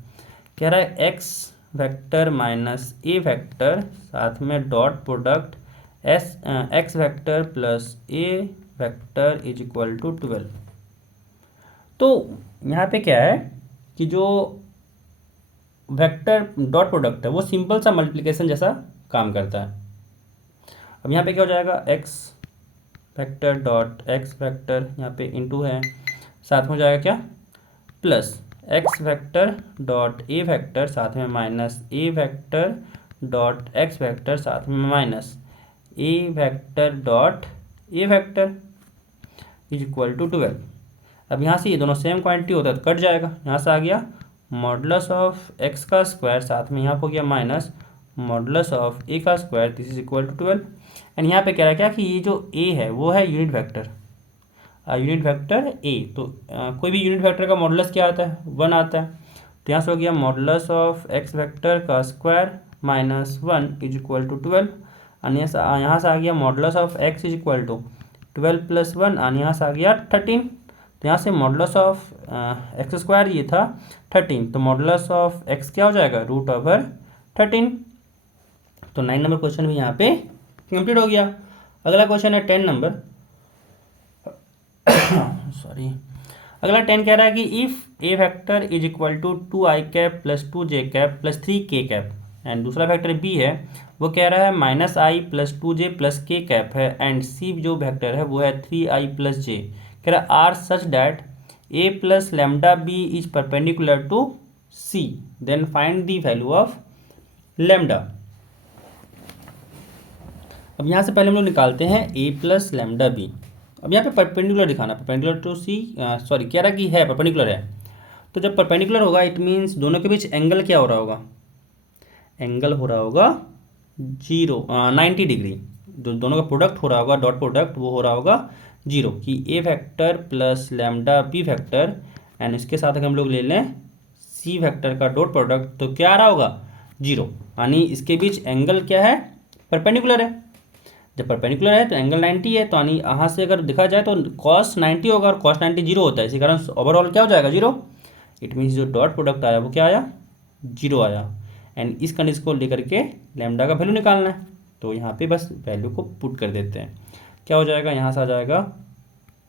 कह रहा है x vector minus a vector साथ में dot product x vector plus a vector is equal to 12। तो यहाँ पे क्या है कि जो वेक्टर डॉट प्रोडक्ट है वो सिंपल सा मल्टीप्लिकेशन जैसा काम करता है। अब यहाँ पे क्या हो जाएगा, x vector dot x vector यहाँ पे इंटू है, साथ में हो जाएगा क्या, प्लस एक्स वेक्टर डॉट ए वेक्टर साथ में minus a vector dot x vector साथ में minus a vector dot A vector is equal to 12। अब यहाँ से ये दोनों सेम क्वांटिटी होता है तो कट जाएगा, यहाँ से आ गया मॉडुलस ऑफ एक्स का स्क्वायर साथ में यहाँ हो गया माइनस मॉडुलस ऑफ ए का square, this is equal to 12। And यहाँ पे कह रहा है क्या कि ये जो ए है वो है unit vector, unit vector A. तो कोई भी यूनिट वेक्टर का मॉडुलस क्या आता है, 1 आता है। तो यहाँ से हो गया मॉडुलस ऑफ एक्स वेक्टर का square minus 1 is equal to 12। और यहाँ से आ गया modulus of x is equal to 12 plus 1 और यहाँ से आ गया 13। तो यहाँ से मॉडुलस ऑफ एक्स स्क्वायर ये था 13, तो मॉडुलस ऑफ एक्स क्या हो जाएगा, रूट ओवर 13। तो 9 नंबर क्वेश्चन भी यहाँ पे कंप्लीट हो गया। अगला क्वेश्चन है 10 नंबर सॉरी, अगला 10 कह रहा है कि if a vector is equal to 2i cap plus 2j cap plus 3k cap, and दूसरा वेक्टर बी है वो कह रहा है minus i plus 2j plus k cap है, एंड सी जो वेक्टर है वो है 3i प्लस j, कह रहा है are such that a plus lambda b is perpendicular to c, then find the value of lambda. अब यहाँ से पहले हम लोग निकालते हैं a प्लस लैम्डा बी। अब यहाँ पे परपेंडिकुलर दिखाना, परपेंडिकुलर टू सी, सॉरी कह रहा कि है परपेंडिकुलर है, तो जब परपेंडिकुलर होगा इट मीन्स दोनों के बीच एंगल क्या हो रहा होगा, एंगल हो रहा होगा 90 डिग्री। जो दोनों का प्रोडक्ट हो रहा होगा डॉट प्रोडक्ट वो हो रहा होगा 0, कि a vector plus lambda b vector, and इसके साथ अगर हम लोग ले लें सी वेक्टर का डॉट प्रोडक्ट तो क्या आ रहा होगा 0, यानी इसके बीच एंगल क्या है, परपेंडिकुलर है। जब परपेंडिकुलर है तो एंगल 90 है, तो यानी यहाँ से अगर देखा जाए तो कॉस 90 होगा और कॉस 90 जीरो होता है, इसी कारण ओवरऑल क्या हो जाएगा 0। इट मीन्स जो डॉट प्रोडक्ट आया वो क्या आया, 0 आया। एंड इस कंडीशन को लेकर के लैम्डा का वैल्यू निकालना है, तो यहाँ पे बस वैल्यू को पुट कर देते हैं। क्या हो जाएगा, यहाँ से आ जाएगा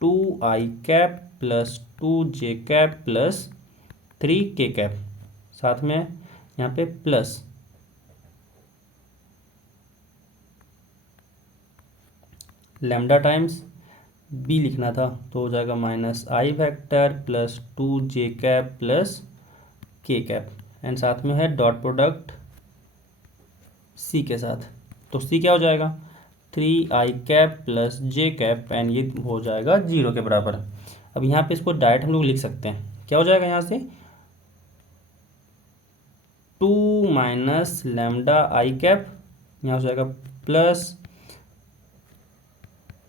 2i cap plus 2j cap plus 3k cap, साथ में यहाँ पे प्लस लैम्डा टाइम्स बी लिखना था, तो हो जाएगा minus I vector plus 2j cap plus k cap, and साथ में है डॉट प्रोडक्ट c के साथ, तो c क्या हो जाएगा 3i cap plus j cap, and ये हो जाएगा 0 के बराबर। अब यहाँ पे इसको डायरेक्ट हम लोग लिख सकते हैं, क्या हो जाएगा यहाँ से 2 माइनस लैम्डा आई कैप, यहाँ हो जाएगा plus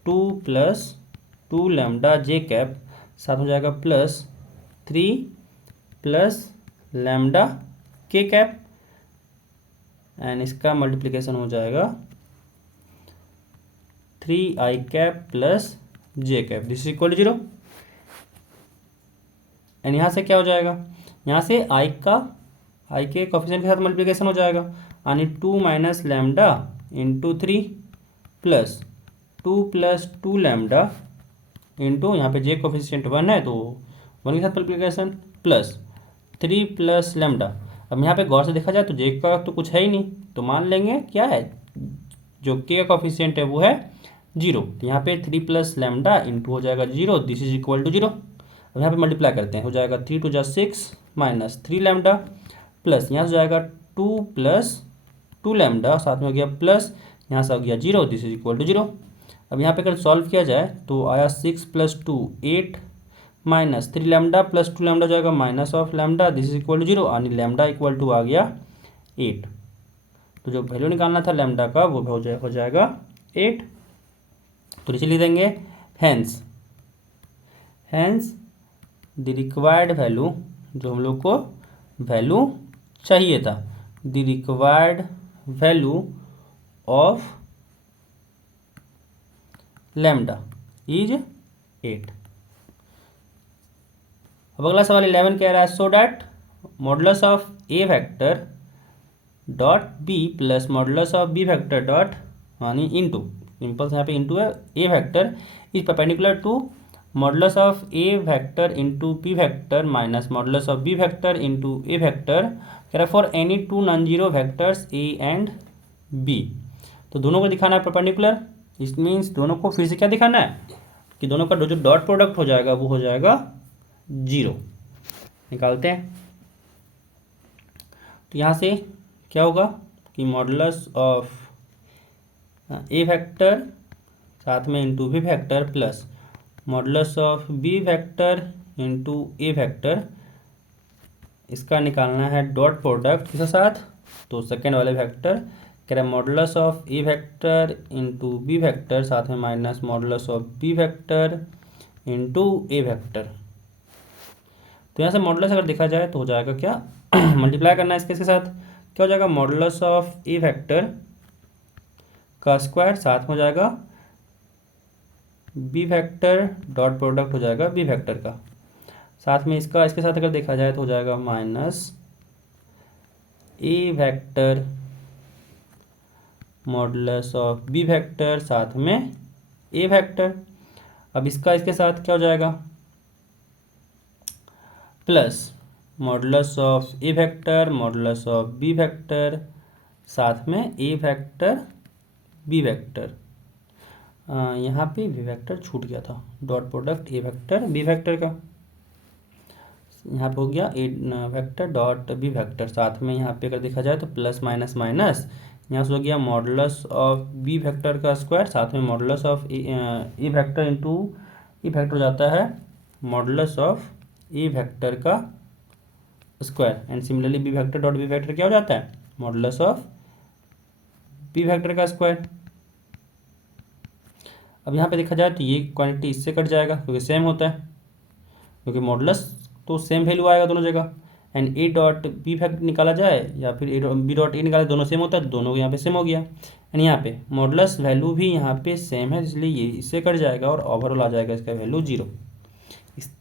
2 plus 2 lambda j cap, साथ हो जाएगा plus 3 plus lambda k cap, and इसका मल्टीप्लिकेशन हो जाएगा 3i cap plus j cap, this is equal to 0। And यहाँ से क्या हो जाएगा, यहाँ से i के कोफिशिएंट के साथ मल्टीप्लिकेशन हो जाएगा, यानी 2 minus lambda into 3 plus 2 plus 2 lambda into यहाँ पे जे कोफिशिएंट 1 है तो 1 के साथ मल्टीप्लिकेशन प्लस 3 प्लस लैम्डा। अब यहाँ पे गौर से देखा जाए तो जे का तो कुछ है ही नहीं, तो मान लेंगे क्या है, जो के का कोफिशिएंट है वो है 0, तो यहाँ पे 3 प्लस लैम्डा इंटू हो जाएगा 0, दिस इज इक्वल टू 0। अब यहाँ पे मल्टीप्लाई करते हैं, हो जाएगा 3 टू जा 6 माइनस 3 लैम्डा प्लस यहाँ से जाएगा 2 प्लस 2 लैम्डा, साथ में हो गया प्लस यहाँ से हो गया 0, दिस इज इक्वल टू 0। अब यहाँ पे अगर सॉल्व किया जाए तो आया 6 plus 2 8 minus 3 lambda plus 2 lambda जाएगा minus of lambda, this is equal to 0, यानी लैम्डा इक्वल टू आ गया 8। तो जो वैल्यू निकालना था लैम्डा का वो हो जाएगा 8। तो नीचे लिख देंगे हैंस द रिक्वायर्ड वैल्यू, जो हम लोग को वैल्यू चाहिए था, the required value of lambda is 8। अब अगला सवाल 11 कह रहा है so that modulus of A vector dot B plus modulus of B vector dot यानी इंटू सिंपल यहाँ पे इंटू है A vector is perpendicular to modulus of A vector into B vector minus modulus of B vector into A vector, कह रहा for any two non zero vectors A and B. तो दोनों को दिखाना है परपेंडिकुलर, इट मीन्स दोनों को फिर से क्या दिखाना है कि दोनों का जो डॉट प्रोडक्ट हो जाएगा वो हो जाएगा 0। निकालते हैं। तो यहाँ से क्या होगा कि मॉडुलस ऑफ ए वेक्टर साथ में into B vector plus modulus of B vector into A vector, इसका निकालना है डॉट प्रोडक्ट किसके साथ, तो सेकेंड वाले वेक्टर, कह रहे हैं modulus of A vector into B vector साथ में minus modulus of B vector into A vector. तो यहाँ से मॉडुलस अगर देखा जाए तो हो जाएगा क्या मल्टीप्लाई करना है इसके साथ, क्या हो जाएगा मॉडुलस ऑफ ए वेक्टर का स्क्वायर साथ में हो जाएगा बी वेक्टर डॉट प्रोडक्ट हो जाएगा बी वेक्टर का, साथ में इसका इसके साथ अगर देखा जाए तो हो जाएगा minus a vector modulus of B vector साथ में ए वेक्टर। अब इसका इसके साथ क्या हो जाएगा plus modulus of A vector modulus of B vector साथ में ए वेक्टर बी वेक्टर। यहाँ पे बी वेक्टर छूट गया था, dot product a vector B vector का, यहाँ पे हो गया ए वेक्टर डॉट बी वेक्टर, साथ में यहाँ पे अगर देखा जाए तो प्लस माइनस माइनस, यहाँ से हो गया मॉडुलस ऑफ बी वेक्टर का स्क्वायर साथ में modulus of A vector into e vector हो जाता है मॉडुलस ऑफ ए वेक्टर का square, and similarly b vector dot B vector क्या हो जाता है मॉडुलस ऑफ बी वेक्टर का स्क्वायर। अब यहाँ पे देखा जाए तो ये क्वांटिटी इससे कट जाएगा क्योंकि सेम होता है, क्योंकि मॉडुलस तो सेम वैल्यू आएगा दोनों जगह, and a dot b fact निकाला जाए या फिर ए बी डॉट ए निकाला, दोनों सेम होता है, दोनों यहाँ पे सेम हो गया, एंड यहाँ पे मॉडुलस वैल्यू भी यहाँ पे सेम है, इसलिए ये इससे कट जाएगा और ओवरऑल आ जाएगा इसका वैल्यू 0।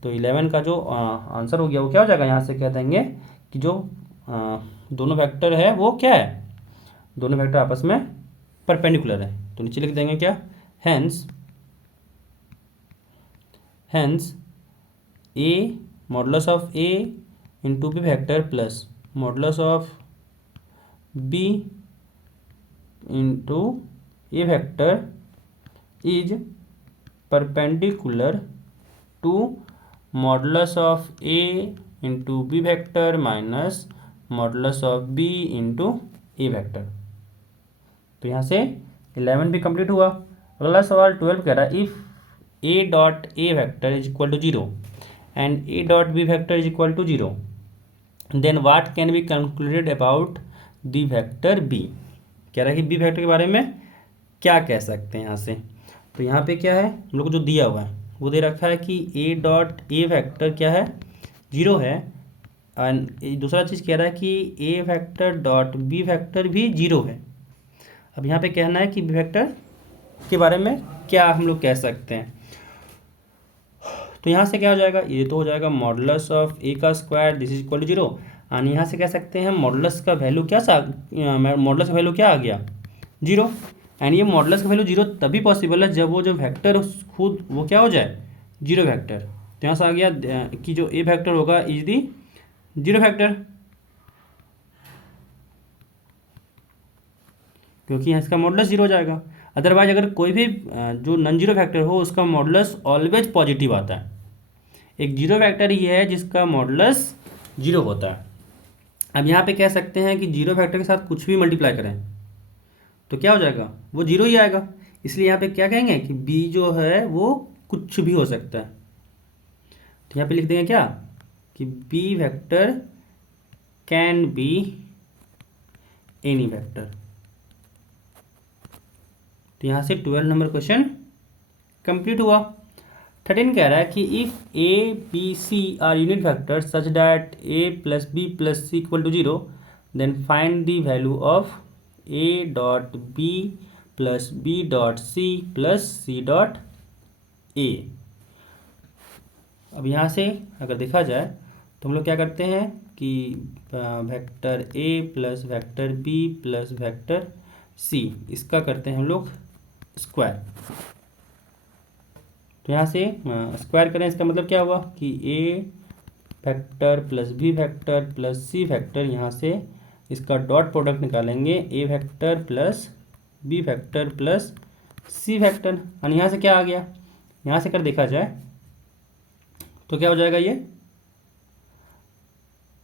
तो 11 का जो आंसर हो गया वो क्या हो जाएगा, यहाँ से कह देंगे कि जो दोनों वेक्टर है वो क्या है, दोनों वेक्टर आपस में परपेंडिकुलर है। तो नीचे लिख देंगे क्या, hence a modulus of A into B vector plus modulus of B into A vector is perpendicular to modulus of A into B vector minus modulus of B into A vector. तो यहाँ से 11 भी complete हुआ। अगला सवाल 12 कह रहा है if a dot A vector is equal to 0 and a dot B vector is equal to 0 then what can be concluded about the vector b. कह रहा है कि बी वेक्टर के बारे में क्या कह सकते हैं यहाँ से। तो यहाँ पे क्या है, हम लोग को जो दिया हुआ है वो दे रखा है कि ए डॉट ए वेक्टर क्या है 0 है, एंड दूसरा चीज़ कह रहा है कि a vector dot B vector भी 0 है। अब यहाँ पे कहना है कि बी वेक्टर के बारे में क्या हम लोग कह सकते हैं। तो यहाँ से क्या हो जाएगा, ये तो हो जाएगा मॉडुलस ऑफ ए का square this is equal to 0, और यहाँ से कह सकते हैं मॉडुलस का वैल्यू क्या मॉडुलस का वैल्यू क्या आ गया 0, एंड ये मॉडुलस का वैल्यू 0 तभी पॉसिबल है जब वो जो वेक्टर खुद वो क्या हो जाए 0 वेक्टर। तो यहाँ से आ गया कि जो ए वेक्टर होगा इज दी 0 वेक्टर, क्योंकि यहाँ इसका मॉडुलस 0 हो जाएगा। अदरवाइज अगर कोई भी जो नॉन जीरो वेक्टर हो उसका मॉडुलस ऑलवेज पॉजिटिव आता है, एक जीरो वेक्टर ही है जिसका मॉडुलस 0 होता है। अब यहाँ पे कह सकते हैं कि जीरो वेक्टर के साथ कुछ भी मल्टीप्लाई करें तो क्या हो जाएगा, वो 0 ही आएगा। इसलिए यहाँ पे क्या कहेंगे कि बी जो है वो कुछ भी हो सकता है। तो यहाँ पे लिख देंगे क्या कि b vector can be any vector. तो यहाँ से 12 नंबर क्वेश्चन कंप्लीट हुआ। 13 कह रहा है कि if a B C are unit vector such that a plus b plus c equal to 0 then find the value of a dot B plus B dot c plus c dot a. अब यहाँ से अगर देखा जाए तो हम लोग क्या करते हैं कि vector a plus vector b plus vector c इसका करते हैं हम लोग स्क्वायर। तो यहाँ से स्क्वायर करें, इसका मतलब क्या हुआ कि A factor plus B factor plus C factor, यहाँ से इसका डॉट प्रोडक्ट निकालेंगे A factor plus B factor plus C factor. और यहाँ से क्या आ गया, यहाँ से कर देखा जाए तो क्या हो जाएगा, ये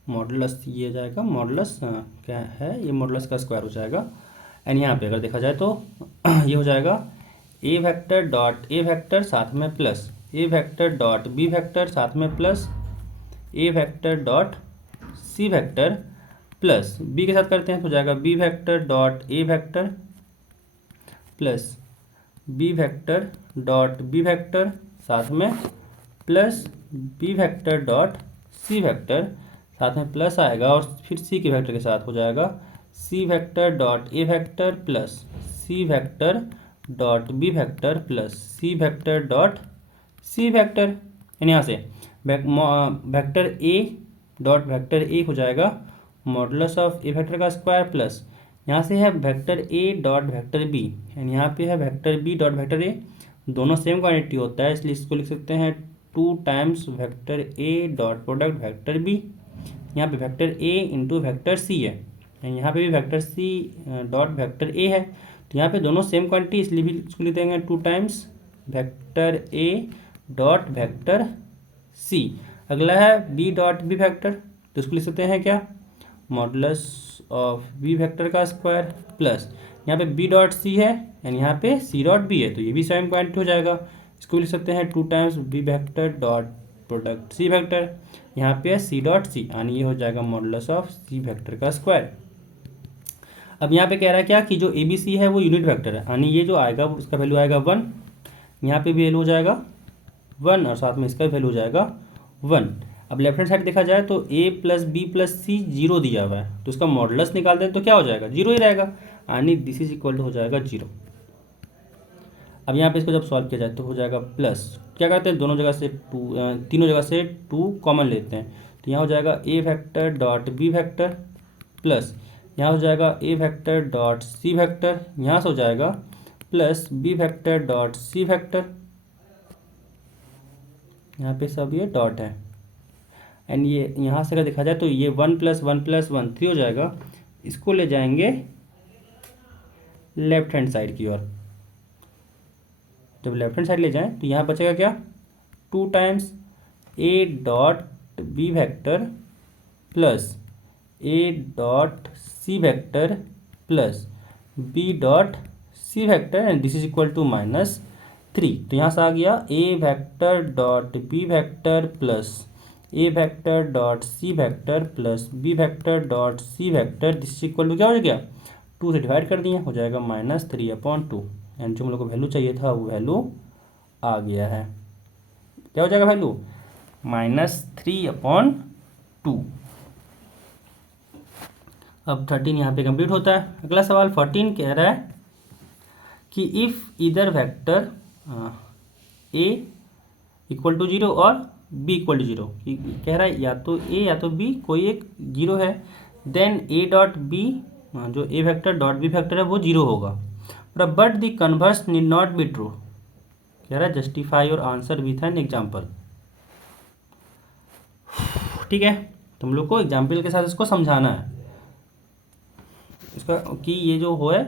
मॉडुलस, ये जाएगा मॉडुलस क्या है, ये मॉडुलस का स्क्वायर हो जाएगा। एंड यहाँ पे अगर देखा जाए तो ये हो जाएगा A vector dot A vector साथ में plus A vector dot B vector साथ में plus A vector dot C vector plus B के साथ करते हैं तो जाएगा बी वेक्टर डॉट ए vector plus B vector dot B vector साथ में plus B vector dot C vector साथ में प्लस आएगा, और फिर सी के वेक्टर के साथ हो जाएगा सी वेक्टर डॉट ए vector plus C vector dot B vector plus C vector dot C vector. यानी यहाँ से vector A dot vector A हो जाएगा मॉडुलस ऑफ ए वेक्टर का स्क्वायर प्लस यहाँ से है वेक्टर ए डॉट वेक्टर बी, यानी यहाँ पे है vector B dot vector A, दोनों सेम क्वांटिटी होता है इसलिए इसको लिख सकते हैं 2 टाइम्स वेक्टर ए डॉट प्रोडक्ट वेक्टर बी। यहाँ पे vector a into vector c है, यहाँ पे भी vector c dot vector a है, तो यहाँ पे दोनों सेम क्वांटिटी इसलिए भी इसको लिख देंगे 2 टाइम्स वेक्टर ए डॉट वेक्टर सी। अगला है बी डॉट बी वेक्टर, तो इसको लिख सकते हैं क्या, मॉडुलस ऑफ बी वेक्टर का स्क्वायर प्लस यहाँ पे बी डॉट सी है एंड यहाँ पे सी डॉट बी है, तो ये भी सेम क्वांटिटी हो जाएगा, इसको लिख सकते हैं 2 times b vector dot product c vector, यहाँ पे है सी डॉट सी, यानी ये हो जाएगा मॉडुलस ऑफ सी वेक्टर का स्क्वायर। अब यहाँ पे कह रहा है क्या कि जो ए बी सी है वो यूनिट वेक्टर है, यानी ये जो आएगा उसका वैल्यू आएगा 1, यहाँ पे भी वैल्यू हो जाएगा 1 और साथ में इसका वैल्यू हो जाएगा 1। अब लेफ्ट हैंड साइड देखा जाए तो a प्लस बी प्लस सी 0 दिया हुआ है, तो इसका मॉडुलस निकालते हैं तो क्या हो जाएगा, 0 ही रहेगा, यानी दिस इज इक्वल टू हो जाएगा 0। अब यहाँ पे इसको जब सॉल्व किया जाए तो हो जाएगा प्लस, क्या करते हैं दोनों जगह से तीनों जगह से 2 कॉमन लेते हैं, तो यहाँ हो जाएगा A vector dot B vector plus यहाँ हो जाएगा A vector dot C vector, यहाँ से हो जाएगा plus B vector dot C vector, यहाँ पे सब ये डॉट है एंड ये यहाँ से अगर देखा जाए तो ये 1 प्लस 1 प्लस 1 3 हो जाएगा, इसको ले जाएंगे लेफ्ट हैंड साइड की ओर। जब लेफ्ट हैंड साइड ले जाएं तो यहाँ बचेगा क्या, 2 times A dot B vector plus A dot C vector plus B dot C vector and this is equal to -3। तो यहाँ से आ गया ए vector dot B vector plus A vector dot C vector plus B vector dot C vector, this equal to क्या हो गया, 2 से divide कर दिए, हो जाएगा -3/2 एंड जो हम लोग को वैल्यू चाहिए था वो वैल्यू आ गया है, क्या हो जाएगा वैल्यू -3/2। अब 13 यहाँ पे कंप्लीट होता है। अगला सवाल 14 कह रहा है कि इफ़ इधर वेक्टर ए इक्वल टू 0 और बी इक्वल टू 0, कह रहा है या तो ए या तो बी कोई एक 0 है, देन ए डॉट बी जो ए वेक्टर डॉट बी वेक्टर है वो 0 होगा, but the converse need not be true. कह रहा है justify your answer with an example. ठीक है, तुम लोग को एग्जाम्पल के साथ इसको समझाना है, इसका कि ये जो हो है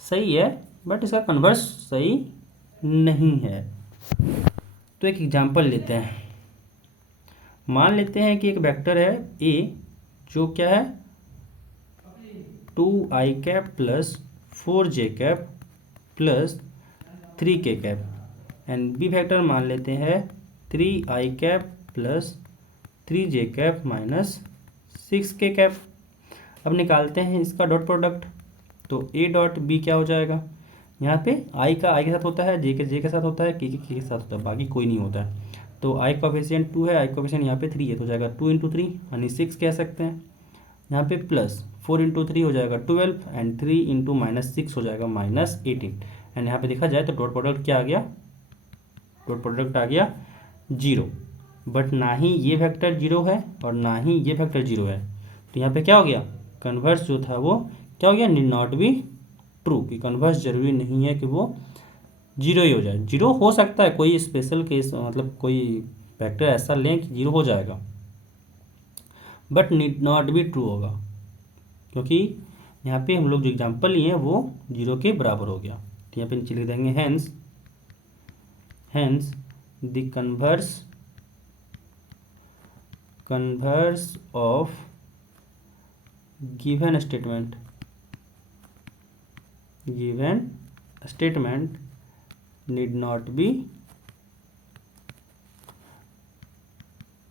सही है बट इसका कन्वर्स सही नहीं है। तो एक एग्जाम्पल लेते हैं, मान लेते हैं कि एक वेक्टर है ए जो क्या है 2i cap plus 4j cap plus 3k cap and b vector मान लेते हैं 3i cap plus 3j cap minus 6k cap. अब निकालते हैं इसका डॉट प्रोडक्ट, तो ए डॉट बी क्या हो जाएगा, यहाँ पे आई का आई के साथ होता है, जे के साथ होता है, के साथ होता है, बाकी कोई नहीं होता है, तो आई कोफिशिएंट 2 है, आई कोफिशिएंट यहाँ पे 3 है, तो हो जाएगा 2 × 3 यानी 6 कह सकते हैं, यहाँ पे प्लस 4 × 3 हो जाएगा 12 एंड 3 × -6 हो जाएगा -18 एंड यहाँ पे देखा जाए तो डॉट प्रोडक्ट क्या आ गया, डॉट प्रोडक्ट आ गया 0, बट ना ही ये वेक्टर 0 है और ना ही ये वेक्टर 0 है, तो यहाँ पे क्या हो गया, कन्वर्स जो था वो क्या हो गया, नीड नॉट बी ट्रू, कि कन्वर्स जरूरी नहीं है कि वो जीरो ही हो जाए। जीरो हो सकता है, कोई स्पेशल केस मतलब कोई फैक्टर ऐसा लें कि जीरो हो जाएगा, but need not be true होगा, क्योंकि यहाँ पे हम लोग जो एग्जांपल लिए हैं वो जीरो के बराबर हो गया। तो यहाँ पे नीचे लिख देंगे hence the converse of given statement need not be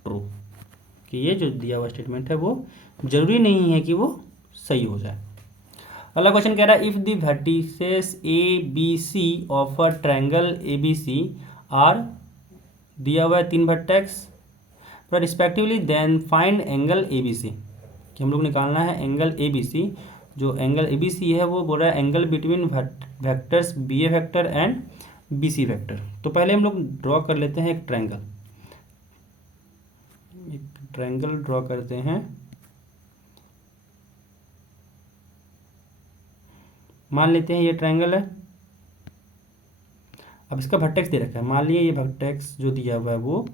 true, कि ये जो दिया हुआ स्टेटमेंट है वो जरूरी नहीं है कि वो सही हो जाए। अगला क्वेश्चन कह रहा है if the vertices A B C of a triangle A B C are, दिया हुआ है 3 वर्टेक्स पर respectively, then find angle A B C, कि हम लोग निकालना है एंगल ए बी सी। जो एंगल ए बी सी है वो बोल रहा है angle between vectors B A vector and B C vector. तो पहले हम लोग ड्रॉ कर लेते हैं एक ट्रायंगल ड्रॉ करते हैं। मान लेते हैं ये ट्रायंगल है। अब इसका वर्टेक्स दे रखा है, मान लिए ये वर्टेक्स जो दिया हुआ है वो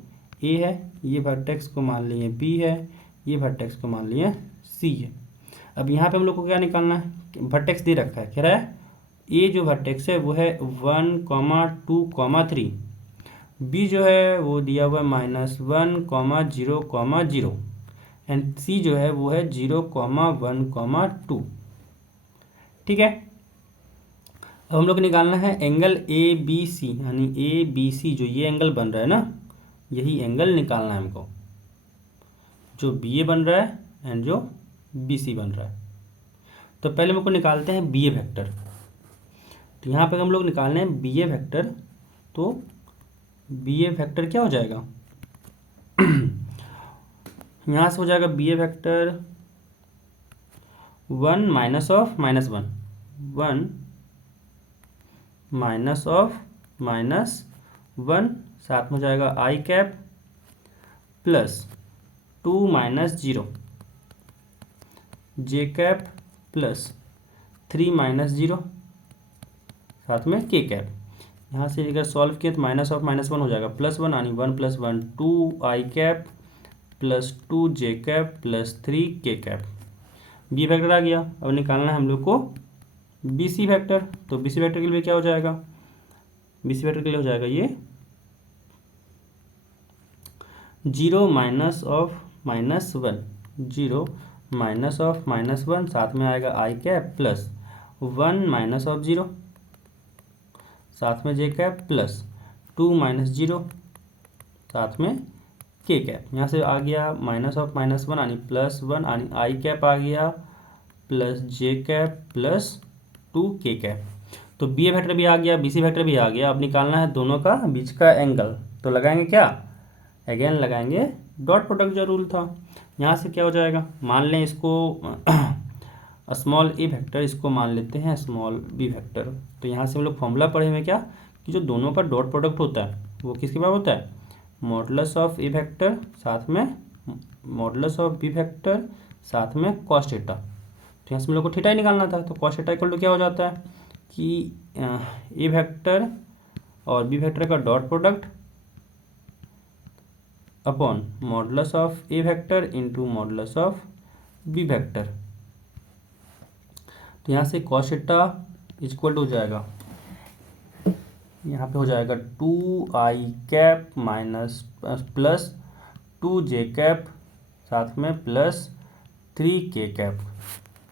ए है, ये वर्टेक्स को मान लिए बी है, ये वर्टेक्स को मान लिए सी है। अब यहाँ पे हम लोग को क्या निकालना है, वर्टेक्स दे रखा है, कह रहा है ए जो वर्टेक्स है वो है 1,2,3, बी जो है वो दिया हुआ है -1,0,0 एंड सी जो है वो है 0,1,2। ठीक है। अब हम लोग निकालना है एंगल ए बी सी, यानी ए बी सी जो ये एंगल बन रहा है ना, यही एंगल निकालना है हमको, जो बी ए बन रहा है एंड जो बी सी बन रहा है। तो पहले हम लोग निकालते हैं बी ए वेक्टर। तो यहाँ पे हम लोग निकालने हैं बी ए वेक्टर। तो बी ए वेक्टर क्या हो जाएगा यहाँ से हो जाएगा B A vector 1 minus of -1, 1 minus of -1, साथ में हो जाएगा i cap plus 2 minus 0 j cap plus 3 minus 0, साथ में के कैप। यहाँ से अगर सॉल्व किए तो माइनस ऑफ -1 हो जाएगा +1, यानी 1 + 1 2 आई कैप प्लस 2 जे कैप प्लस 3 के कैप। बी वेक्टर आ गया। अब निकालना है हम लोग को बी सी वेक्टर। तो बी सी वेक्टर के लिए क्या हो जाएगा, बी सी वेक्टर के लिए हो जाएगा ये 0 माइनस ऑफ -1, 0 माइनस ऑफ -1, साथ में आएगा आई कैप प्लस 1 माइनस ऑफ 0, साथ में जे कैप प्लस 2 माइनस 0, साथ में के कैप। यहाँ से आ गया माइनस ऑफ -1 यानी +1, यानी आई कैप आ गया प्लस जे कैप प्लस 2 के कैप। तो बी ए वेक्टर भी आ गया, बी सी वेक्टर भी आ गया। अब निकालना है दोनों का बीच का एंगल। तो लगाएंगे क्या, अगेन लगाएंगे डॉट प्रोडक्ट जो रूल था। यहाँ से क्या हो जाएगा, मान लें इसको स्मॉल ए वेक्टर, इसको मान लेते हैं स्मॉल बी वेक्टर। तो यहाँ से हम लोग फॉर्मूला पढ़े हुए क्या, कि जो दोनों का डॉट प्रोडक्ट होता है वो किसके बराबर होता है, मॉडुलस ऑफ ए वेक्टर साथ में मॉडुलस ऑफ बी वेक्टर साथ में कॉस थीटा। तो यहाँ से हम लोग को थीटा ही निकालना था। तो कॉस थीटा इक्वल टू क्या हो जाता है कि ए वेक्टर और बी वेक्टर का dot product upon modulus of A vector into modulus of B vector. तो यहाँ से कॉस थीटा इक्वल टू हो जाएगा, यहाँ पे हो जाएगा 2 आई कैप माइनस प्लस 2 जे कैप साथ में प्लस 3 के कैप।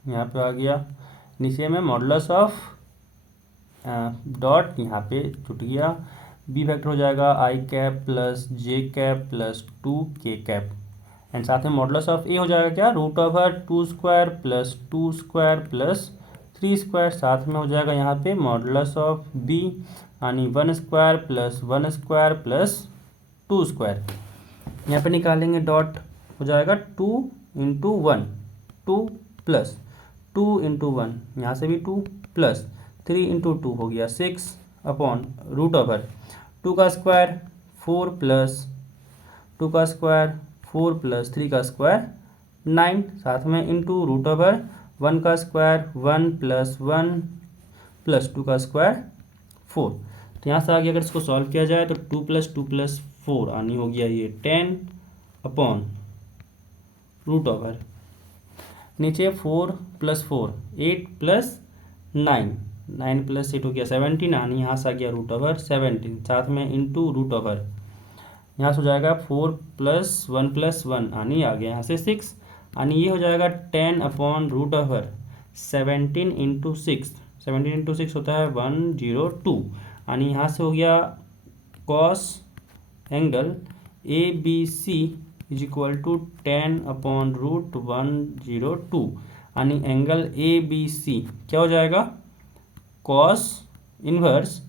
यहाँ पे आ गया नीचे में मॉडुलस ऑफ डॉट, यहाँ पे छूट गया, बी वेक्टर हो जाएगा i cap plus j cap plus 2 के कैप एंड साथ में मॉडुलस ऑफ ए हो जाएगा क्या, √2² प्लस 2² प्लस 3², साथ में हो जाएगा यहाँ पे मॉडुलस ऑफ बी यानी 1² प्लस 1² प्लस 2²। यहाँ पे निकालेंगे डॉट, हो जाएगा 2 × 1, 2 प्लस 2 × 1, यहाँ से भी 2 प्लस 3 × 2 हो गया 6 अपॉन √2 का स्क्वायर 4 प्लस 2 का स्क्वायर 4 प्लस 3 का स्क्वायर 9, साथ में इंटू √1 का स्क्वायर 1 प्लस 1 प्लस 2 का स्क्वायर 4। तो तो यहाँ से आगे अगर इसको सॉल्व किया जाए तो 2 + 2 + 4 यानी हो गया ये 10/√, नीचे 4 + 4 8 + 9 9 + 8 हो गया 17 यानी यहाँ से आ गया √17, साथ में इंटू √, यहाँ से हो जाएगा 4 + 1 + 1 यानी आ गया यहाँ से 6, यानी ये हो जाएगा 10/√, 17 × 6, 17 × 6 होता है 102, यानी यहाँ से हो गया कॉस एंगल ABC = 10/√102, यानी एंगल ABC क्या हो जाएगा, कॉस इनवर्स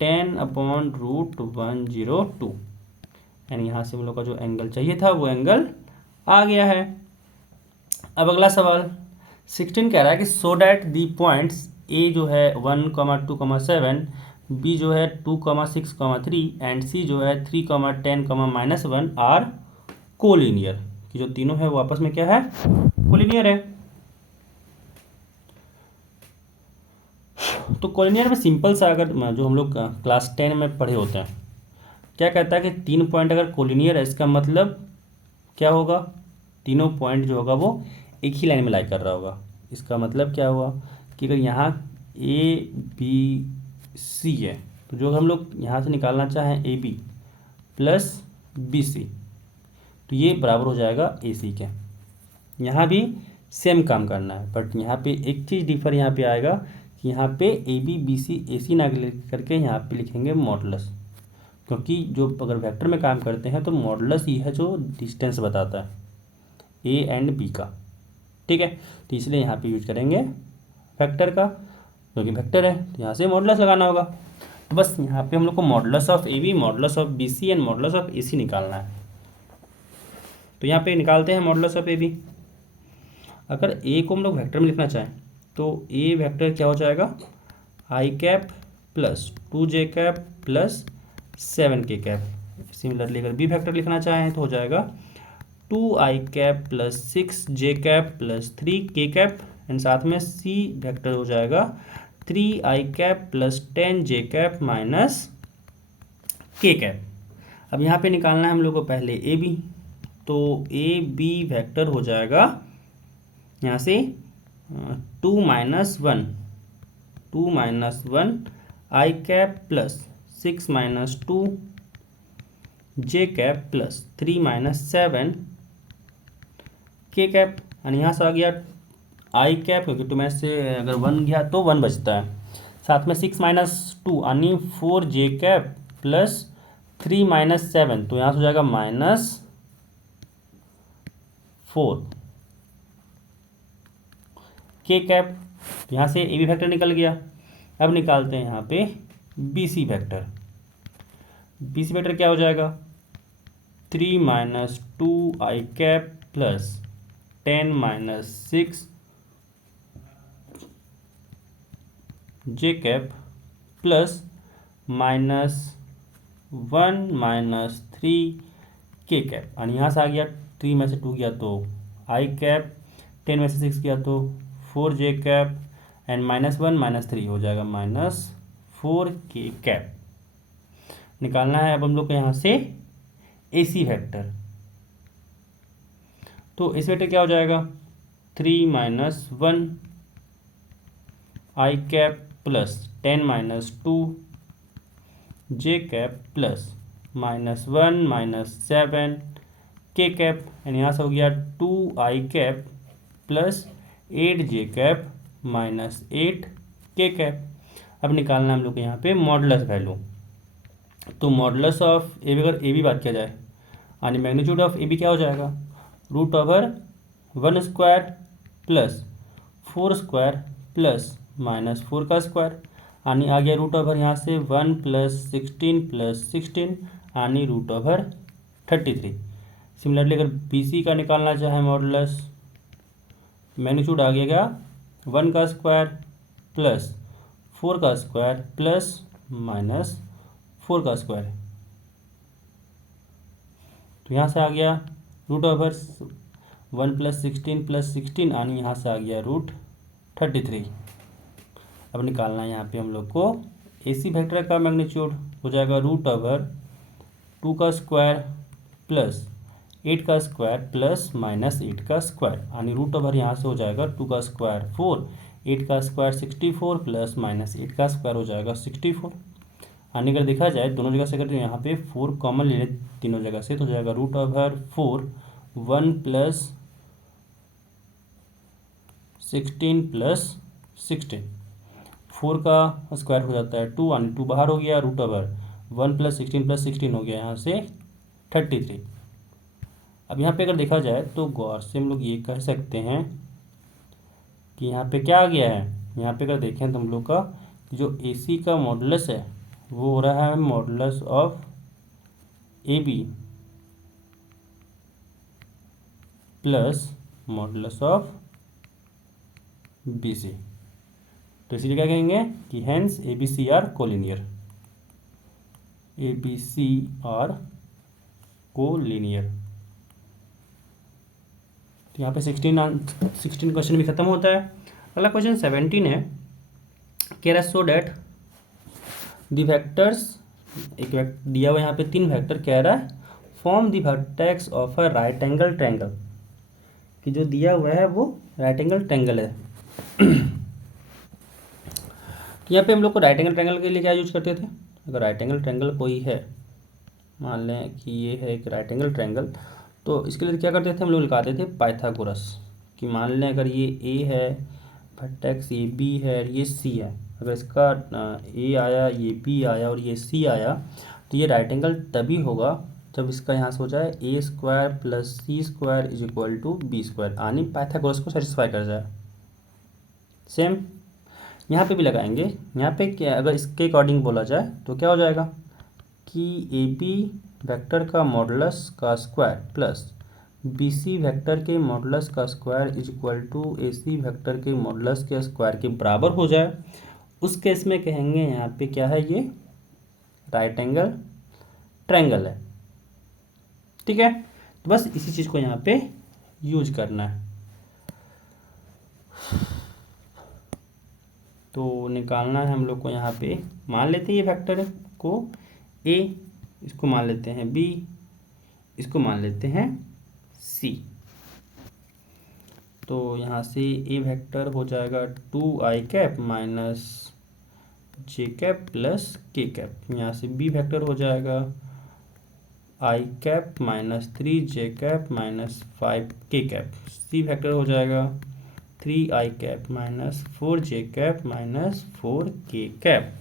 10/√102, यानी यहाँ से हम लोग का जो एंगल चाहिए था वो एंगल आ गया है। अब अगला सवाल 16 कह रहा है कि so that the points A जो है 1, 2, 7, बी जो है 2, 6, 3 एंड सी जो है 3, 10, -1 आर कोलिनियर, कि जो तीनों है वो आपस में क्या है, कोलिनियर है। तो कोलिनियर में सिंपल सा अगर जो हम लोग क्लास 10 में पढ़े होते हैं, क्या कहता है कि 3 पॉइंट अगर कोलिनियर है इसका मतलब क्या होगा, तीनों पॉइंट जो होगा वो एक ही लाइन में लाई कर रहा होगा। इसका मतलब क्या हुआ कि अगर यहाँ ABC है तो जो हम लोग यहाँ से निकालना चाहें AB + BC तो ये बराबर हो जाएगा AC के। यहाँ भी सेम काम करना है, बट यहाँ पे एक चीज़ डिफर यहाँ पे आएगा कि यहाँ पे AB BC AC ना करके यहाँ पे लिखेंगे मॉडुलस, क्योंकि जो अगर वेक्टर में काम करते हैं तो मॉडुलस ही है जो डिस्टेंस बताता है A एंड B का, ठीक है। तो इसलिए यहाँ पे यूज करेंगे वेक्टर का, क्योंकि वेक्टर है तो यहाँ से मॉडुलस लगाना होगा। तो बस यहाँ पे हम लोग को modulus of AB, modulus of BC and modulus of AC निकालना है। तो यहाँ पे निकालते हैं मॉडुलस ऑफ AB। अगर A को हम लोग वेक्टर में लिखना चाहें तो A वेक्टर क्या हो जाएगा, i cap + 2j cap + 7k cap. Similarly अगर B वेक्टर लिखना चाहें तो हो जाएगा 2i cap + 6j cap + 3k cap and साथ में C वेक्टर हो जाएगा 3i cap + 10j cap - k cap. अब यहाँ पे निकालना है हम लोग को पहले AB, तो AB वेक्टर हो जाएगा यहाँ से 2 - 1 i cap + 6 - 2 j cap + 3 - 7 k cap, यानी यहाँ से आ गया i कैप, क्योंकि 2 में से अगर 1 गया तो 1 बचता है, साथ में 6 - 2 यानी 4j कैप + 3 - 7 तो यहाँ से हो जाएगा -4 k कैप। यहाँ से AB वेक्टर निकल गया। अब निकालते हैं यहाँ पे BC वेक्टर। BC वेक्टर क्या हो जाएगा, 3 - 2i cap + 10 - 6 j cap + -1 - 3 k cap, और यहाँ से आ गया 3 में से 2 गया तो i कैप, 10 में से 6 गया तो 4j कैप एंड -1 - 3 हो जाएगा -4k कैप। निकालना है अब हम लोग को यहाँ से AC वेक्टर। तो AC वेक्टर क्या हो जाएगा, 3 - 1 i cap + 10 - 2 j cap + -1 - 7 k cap and यहाँ से हो गया 2i cap + 8j cap -8 k cap. अब निकालना हम लोग को यहाँ पे मॉडुलस वैल्यू। तो मॉडुलस ऑफ AB, अगर AB बात किया जाए यानी मैग्नीट्यूड ऑफ AB क्या हो जाएगा, √1² + 4² + -4 का स्क्वायर, यानी आ गया √ यहाँ से 1 + 16 + 16 यानी √33। सिमिलरली अगर BC का निकालना चाहे मॉडुलस, मैग्नीट्यूड आ गया 1 का स्क्वायर + 4 का स्क्वायर + -4 का स्क्वायर, तो यहाँ से आ गया √1 + 16 + 16 यानी यहाँ से आ गया √33। अब निकालना है यहाँ पे हम लोग को AC वेक्टर का मैग्नीट्यूड हो जाएगा रूट ओवर 2 का स्क्वायर प्लस 8 का स्क्वायर प्लस माइनस 8 का स्क्वायर, यानी रूट ओवर यहाँ से हो जाएगा 2 का स्क्वायर 4, 8 का स्क्वायर 64 प्लस माइनस 8 का स्क्वायर हो जाएगा 64। यानी अगर देखा जाए दोनों जगह से, अगर यहाँ पे 4 कॉमन ले लें तीनों जगह से, तो हो जाएगा रूट ओवर 4 1 प्लस 16 प्लस 16, 4 का स्क्वायर हो जाता है 2, यानी 2 बाहर हो गया, रूट ओवर 1 प्लस 16 हो गया यहाँ से 33। अब यहाँ पे अगर देखा जाए तो गौर से हम लोग ये कह सकते हैं कि यहाँ पे क्या आ गया है, यहाँ पे अगर देखें तो हम लोग का जो AC का मॉडुलस है वो हो रहा है modulus of AB plus modulus of BC। तो इसीलिए क्या कहेंगे कि hence ABC are collinear, ABC are collinear. तो यहाँ पे 16 क्वेश्चन भी खत्म होता है। अगला क्वेश्चन 17 है, कह रहा है सो डैट दी वेक्टर्स, एक दिया हुआ यहाँ पे 3 वेक्टर, कह रहा है form the vertex of a right angle triangle, कि जो दिया हुआ है वो राइट एंगल ट्रायंगल है। तो यहाँ पे हम लोग को राइट एंगल ट्रायंगल के लिए क्या यूज करते थे, अगर राइट एंगल ट्रायंगल कोई है, मान लें कि ये है एक राइट एंगल ट्रायंगल, तो इसके लिए क्या करते थे हम लोग, लगाते थे पाइथागोरस, कि मान लें अगर ये A है, वर्टेक्स ये B है, ये C है, अगर इसका A आया, ये B आया और ये C आया, तो ये राइट एंगल तभी होगा जब इसका यहाँ से हो जाए A square plus C square is equal to B square, यानी पाइथागोरस को सेटिस्फाई कर जाए। सेम यहाँ पे भी लगाएंगे। यहाँ पे क्या, अगर इसके अकॉर्डिंग बोला जाए तो क्या हो जाएगा कि AB वेक्टर का मॉडुलस का स्क्वायर प्लस BC वेक्टर के मॉडुलस का square is equal to AC vector के मॉडुलस के स्क्वायर के बराबर हो जाए, उस केस में कहेंगे यहाँ पे क्या है, ये राइट एंगल ट्रायंगल है। ठीक है, तो बस इसी चीज़ को यहाँ पे यूज करना है। तो निकालना है हम लोग को, यहाँ पे मान लेते हैं ये वेक्टर को A, इसको मान लेते हैं B, इसको मान लेते हैं C। तो यहाँ से A वेक्टर हो जाएगा 2i cap minus j cap plus k cap, यहाँ से B वेक्टर हो जाएगा i cap minus 3j cap minus 5k cap, C vector हो जाएगा 3i cap minus 4j cap minus 4k cap.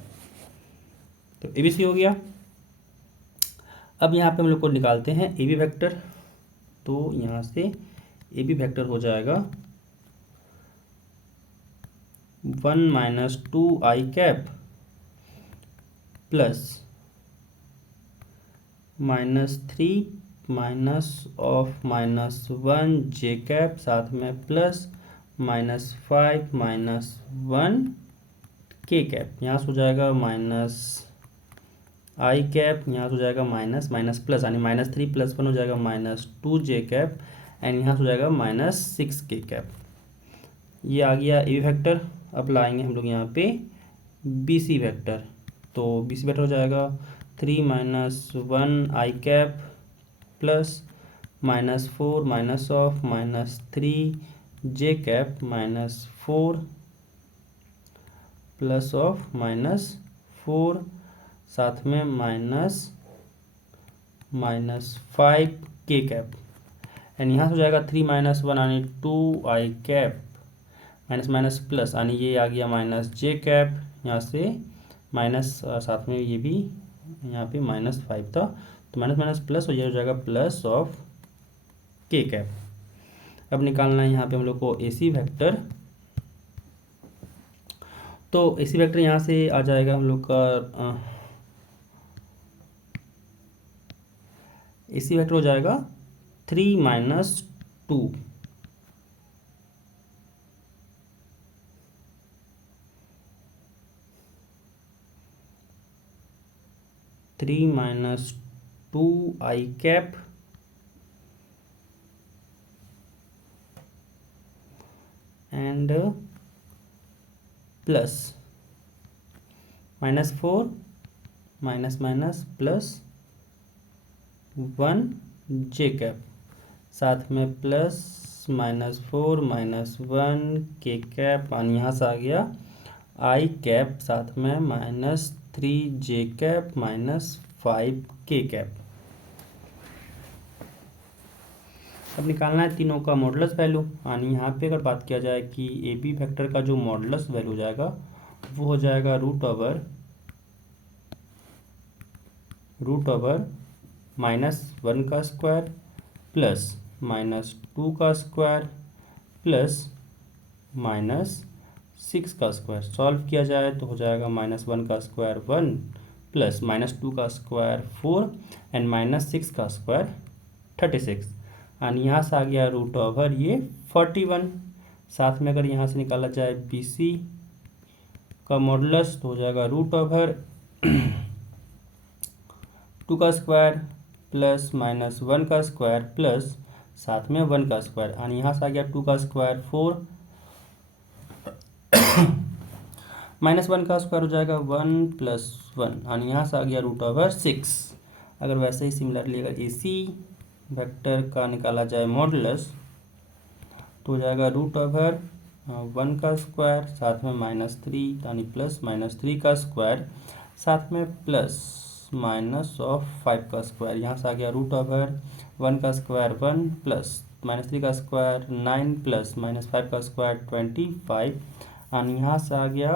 तो ABC हो गया। अब यहाँ पे हम लोग को निकालते हैं AB वेक्टर, तो यहाँ से AB वेक्टर हो जाएगा 1 minus 2i cap plus minus 3 minus of minus 1j cap, साथ में plus minus 5 minus 1k cap, यहाँ से हो जाएगा माइनस i कैप, यहाँ से हो जाएगा माइनस माइनस प्लस, यानी माइनस 3 प्लस 1 हो जाएगा माइनस 2j कैप, एंड यहाँ से हो जाएगा माइनस 6k कैप। ये आ गया ए वेक्टर। अब लाएंगे हम लोग यहाँ पे BC वेक्टर, तो BC वेक्टर हो जाएगा 3 minus 1i cap plus minus 4 minus of minus 3j cap minus 4 plus of minus 4, साथ में माइनस 5k कैप, एंड यहाँ से हो जाएगा 3 माइनस 1 यानी 2i cap minus minus plus, यानी ये आ गया माइनस j कैप, यहाँ से माइनस साथ में ये भी यहाँ पे माइनस 5 था, तो माइनस माइनस प्लस हो जाएगा प्लस ऑफ k कैप। अब निकालना है यहाँ पे हम लोग को AC वेक्टर, तो AC वेक्टर यहाँ से आ जाएगा हम लोग का AC वेक्टर हो जाएगा 3 minus 2 3 minus 2i cap and plus -4 minus minus plus 1 J cap, साथ में प्लस -4 -1 के कैप, और यहाँ से आ गया आई कैप, साथ में -3 जे कैप -5 के कैप। अब निकालना है तीनों का मॉडुलस वैल्यू। यानी यहाँ पे अगर बात किया जाए कि ए बी वेक्टर का जो मॉडुलस वैल्यू हो जाएगा वो हो जाएगा रूट ओवर -1 का स्क्वायर प्लस -2 का स्क्वायर प्लस -6 का स्क्वायर। सॉल्व किया जाए तो हो जाएगा -1 का स्क्वायर 1 प्लस -2 का स्क्वायर 4 एंड -6 का स्क्वायर 36। और यहाँ से आ गया रूट ओवर ये 41। साथ में अगर यहाँ से निकाला जाए बी सी का मॉडुलस तो हो जाएगा रूट ओवर 2 का स्क्वायर प्लस -1 का स्क्वायर प्लस साथ में 1 का स्क्वायर, और यहाँ से आ गया 2 का स्क्वायर 4 -1 का स्क्वायर हो जाएगा 1 प्लस 1, और यहाँ से आ गया रूट ओवर 6। अगर वैसे ही सिमिलरली अगर ए सी वेक्टर का निकाला जाए मॉडुलस तो हो जाएगा रूट ओवर 1 का स्क्वायर, साथ में -3 यानी प्लस -3 का स्क्वायर, साथ में प्लस -5 का स्क्वायर। यहाँ से आ गया रूट ओवर 1 का स्क्वायर 1 प्लस -3 का स्क्वायर 9 प्लस -5 का स्क्वायर 25, और यहाँ से आ गया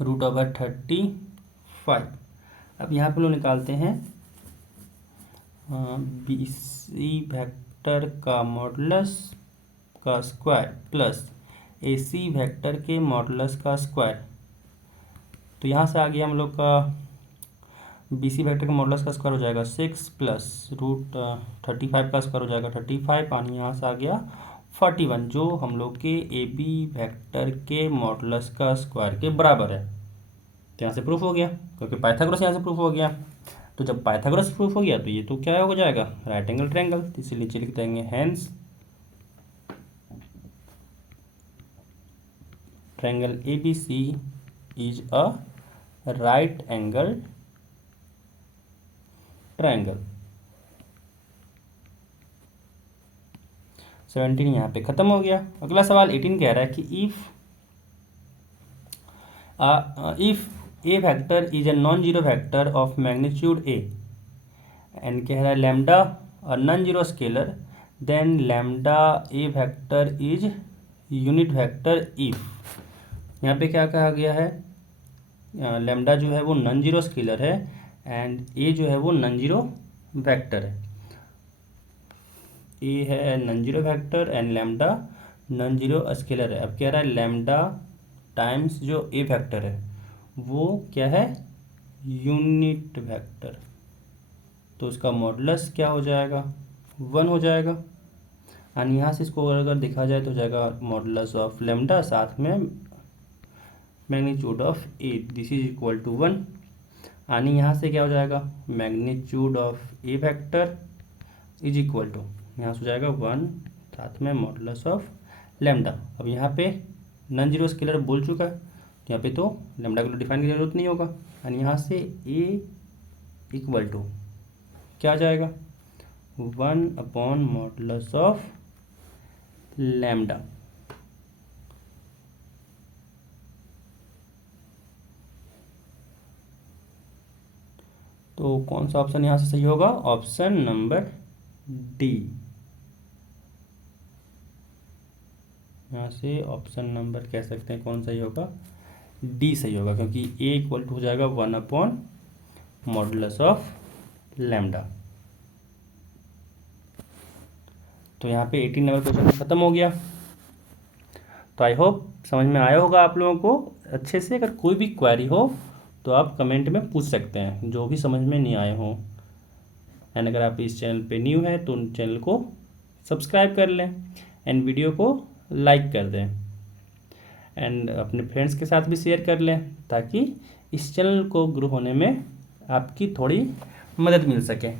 रूट ओवर 35। अब यहाँ पे लोग निकालते हैं बी सी वेक्टर का मॉडुलस का स्क्वायर प्लस ए सी वेक्टर के मॉडुलस का स्क्वायर। तो यहाँ से आ गया हम लोग का बी सी वेक्टर का मॉडुलस का स्क्वायर हो जाएगा 6 प्लस रूट 35 का स्क्वायर हो जाएगा 35, और यहाँ से आ गया 41 जो हम लोग के ए बी वेक्टर के मॉडुलस का स्क्वायर के बराबर है। तो यहाँ से प्रूफ हो गया, क्योंकि पाइथागोरस यहाँ से प्रूफ हो गया। तो जब पाइथागोरस प्रूफ हो गया तो ये तो क्या हो जाएगा, राइट एंगल ट्रायंगल। तो इसीलिए नीचे लिख देंगे hence triangle A B C is a right angle triangle. 17 यहाँ पे खत्म हो गया। अगला सवाल 18 कह रहा है कि if a vector is a non zero vector of magnitude A and कह रहा है लैम्डा और non zero scalar, then lambda A vector is unit vector if. यहाँ पे क्या कहा गया है, लैम्डा जो है वो नॉन जीरो स्केलर है एंड ए जो है वो नॉन जीरो वेक्टर है। ए है non zero vector and lambda non zero scalar है। अब कह रहा है लैम्डा टाइम्स जो ए वेक्टर है वो क्या है, यूनिट वेक्टर। तो उसका मॉडुलस क्या हो जाएगा, 1 हो जाएगा। और यहाँ से इसको अगर देखा जाए तो हो जाएगा मॉडुलस ऑफ लैम्डा साथ में magnitude of a, this is equal to 1। यानी यहाँ से क्या हो जाएगा, magnitude of A vector is equal to, यहाँ से हो जाएगा 1 साथ में मॉडुलस ऑफ लैम्डा। अब यहाँ पे नॉन जीरो स्केलर बोल चुका है, यहाँ पे तो लैम्डा को डिफाइन की जरूरत नहीं होगा। यानी यहाँ से ए इक्वल टू क्या आ जाएगा, 1 अपॉन मॉडुलस ऑफ लैम्डा। तो कौन सा ऑप्शन यहाँ से सही होगा, ऑप्शन नंबर डी। यहाँ से ऑप्शन नंबर कह सकते हैं कौन सही होगा, डी सही होगा, क्योंकि ए इक्वल टू हो जाएगा 1 अपॉन मॉडुलस ऑफ लैम्डा। तो यहाँ पे 18 नंबर क्वेश्चन खत्म हो गया। तो आई होप समझ में आया होगा आप लोगों को अच्छे से। अगर कोई भी क्वेरी हो तो आप कमेंट में पूछ सकते हैं, जो भी समझ में नहीं आए हों। एंड अगर आप इस चैनल पे न्यू हैं तो चैनल को सब्सक्राइब कर लें एंड वीडियो को लाइक कर दें एंड अपने फ्रेंड्स के साथ भी शेयर कर लें, ताकि इस चैनल को ग्रो होने में आपकी थोड़ी मदद मिल सके।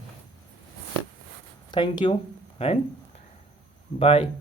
Thank you and bye.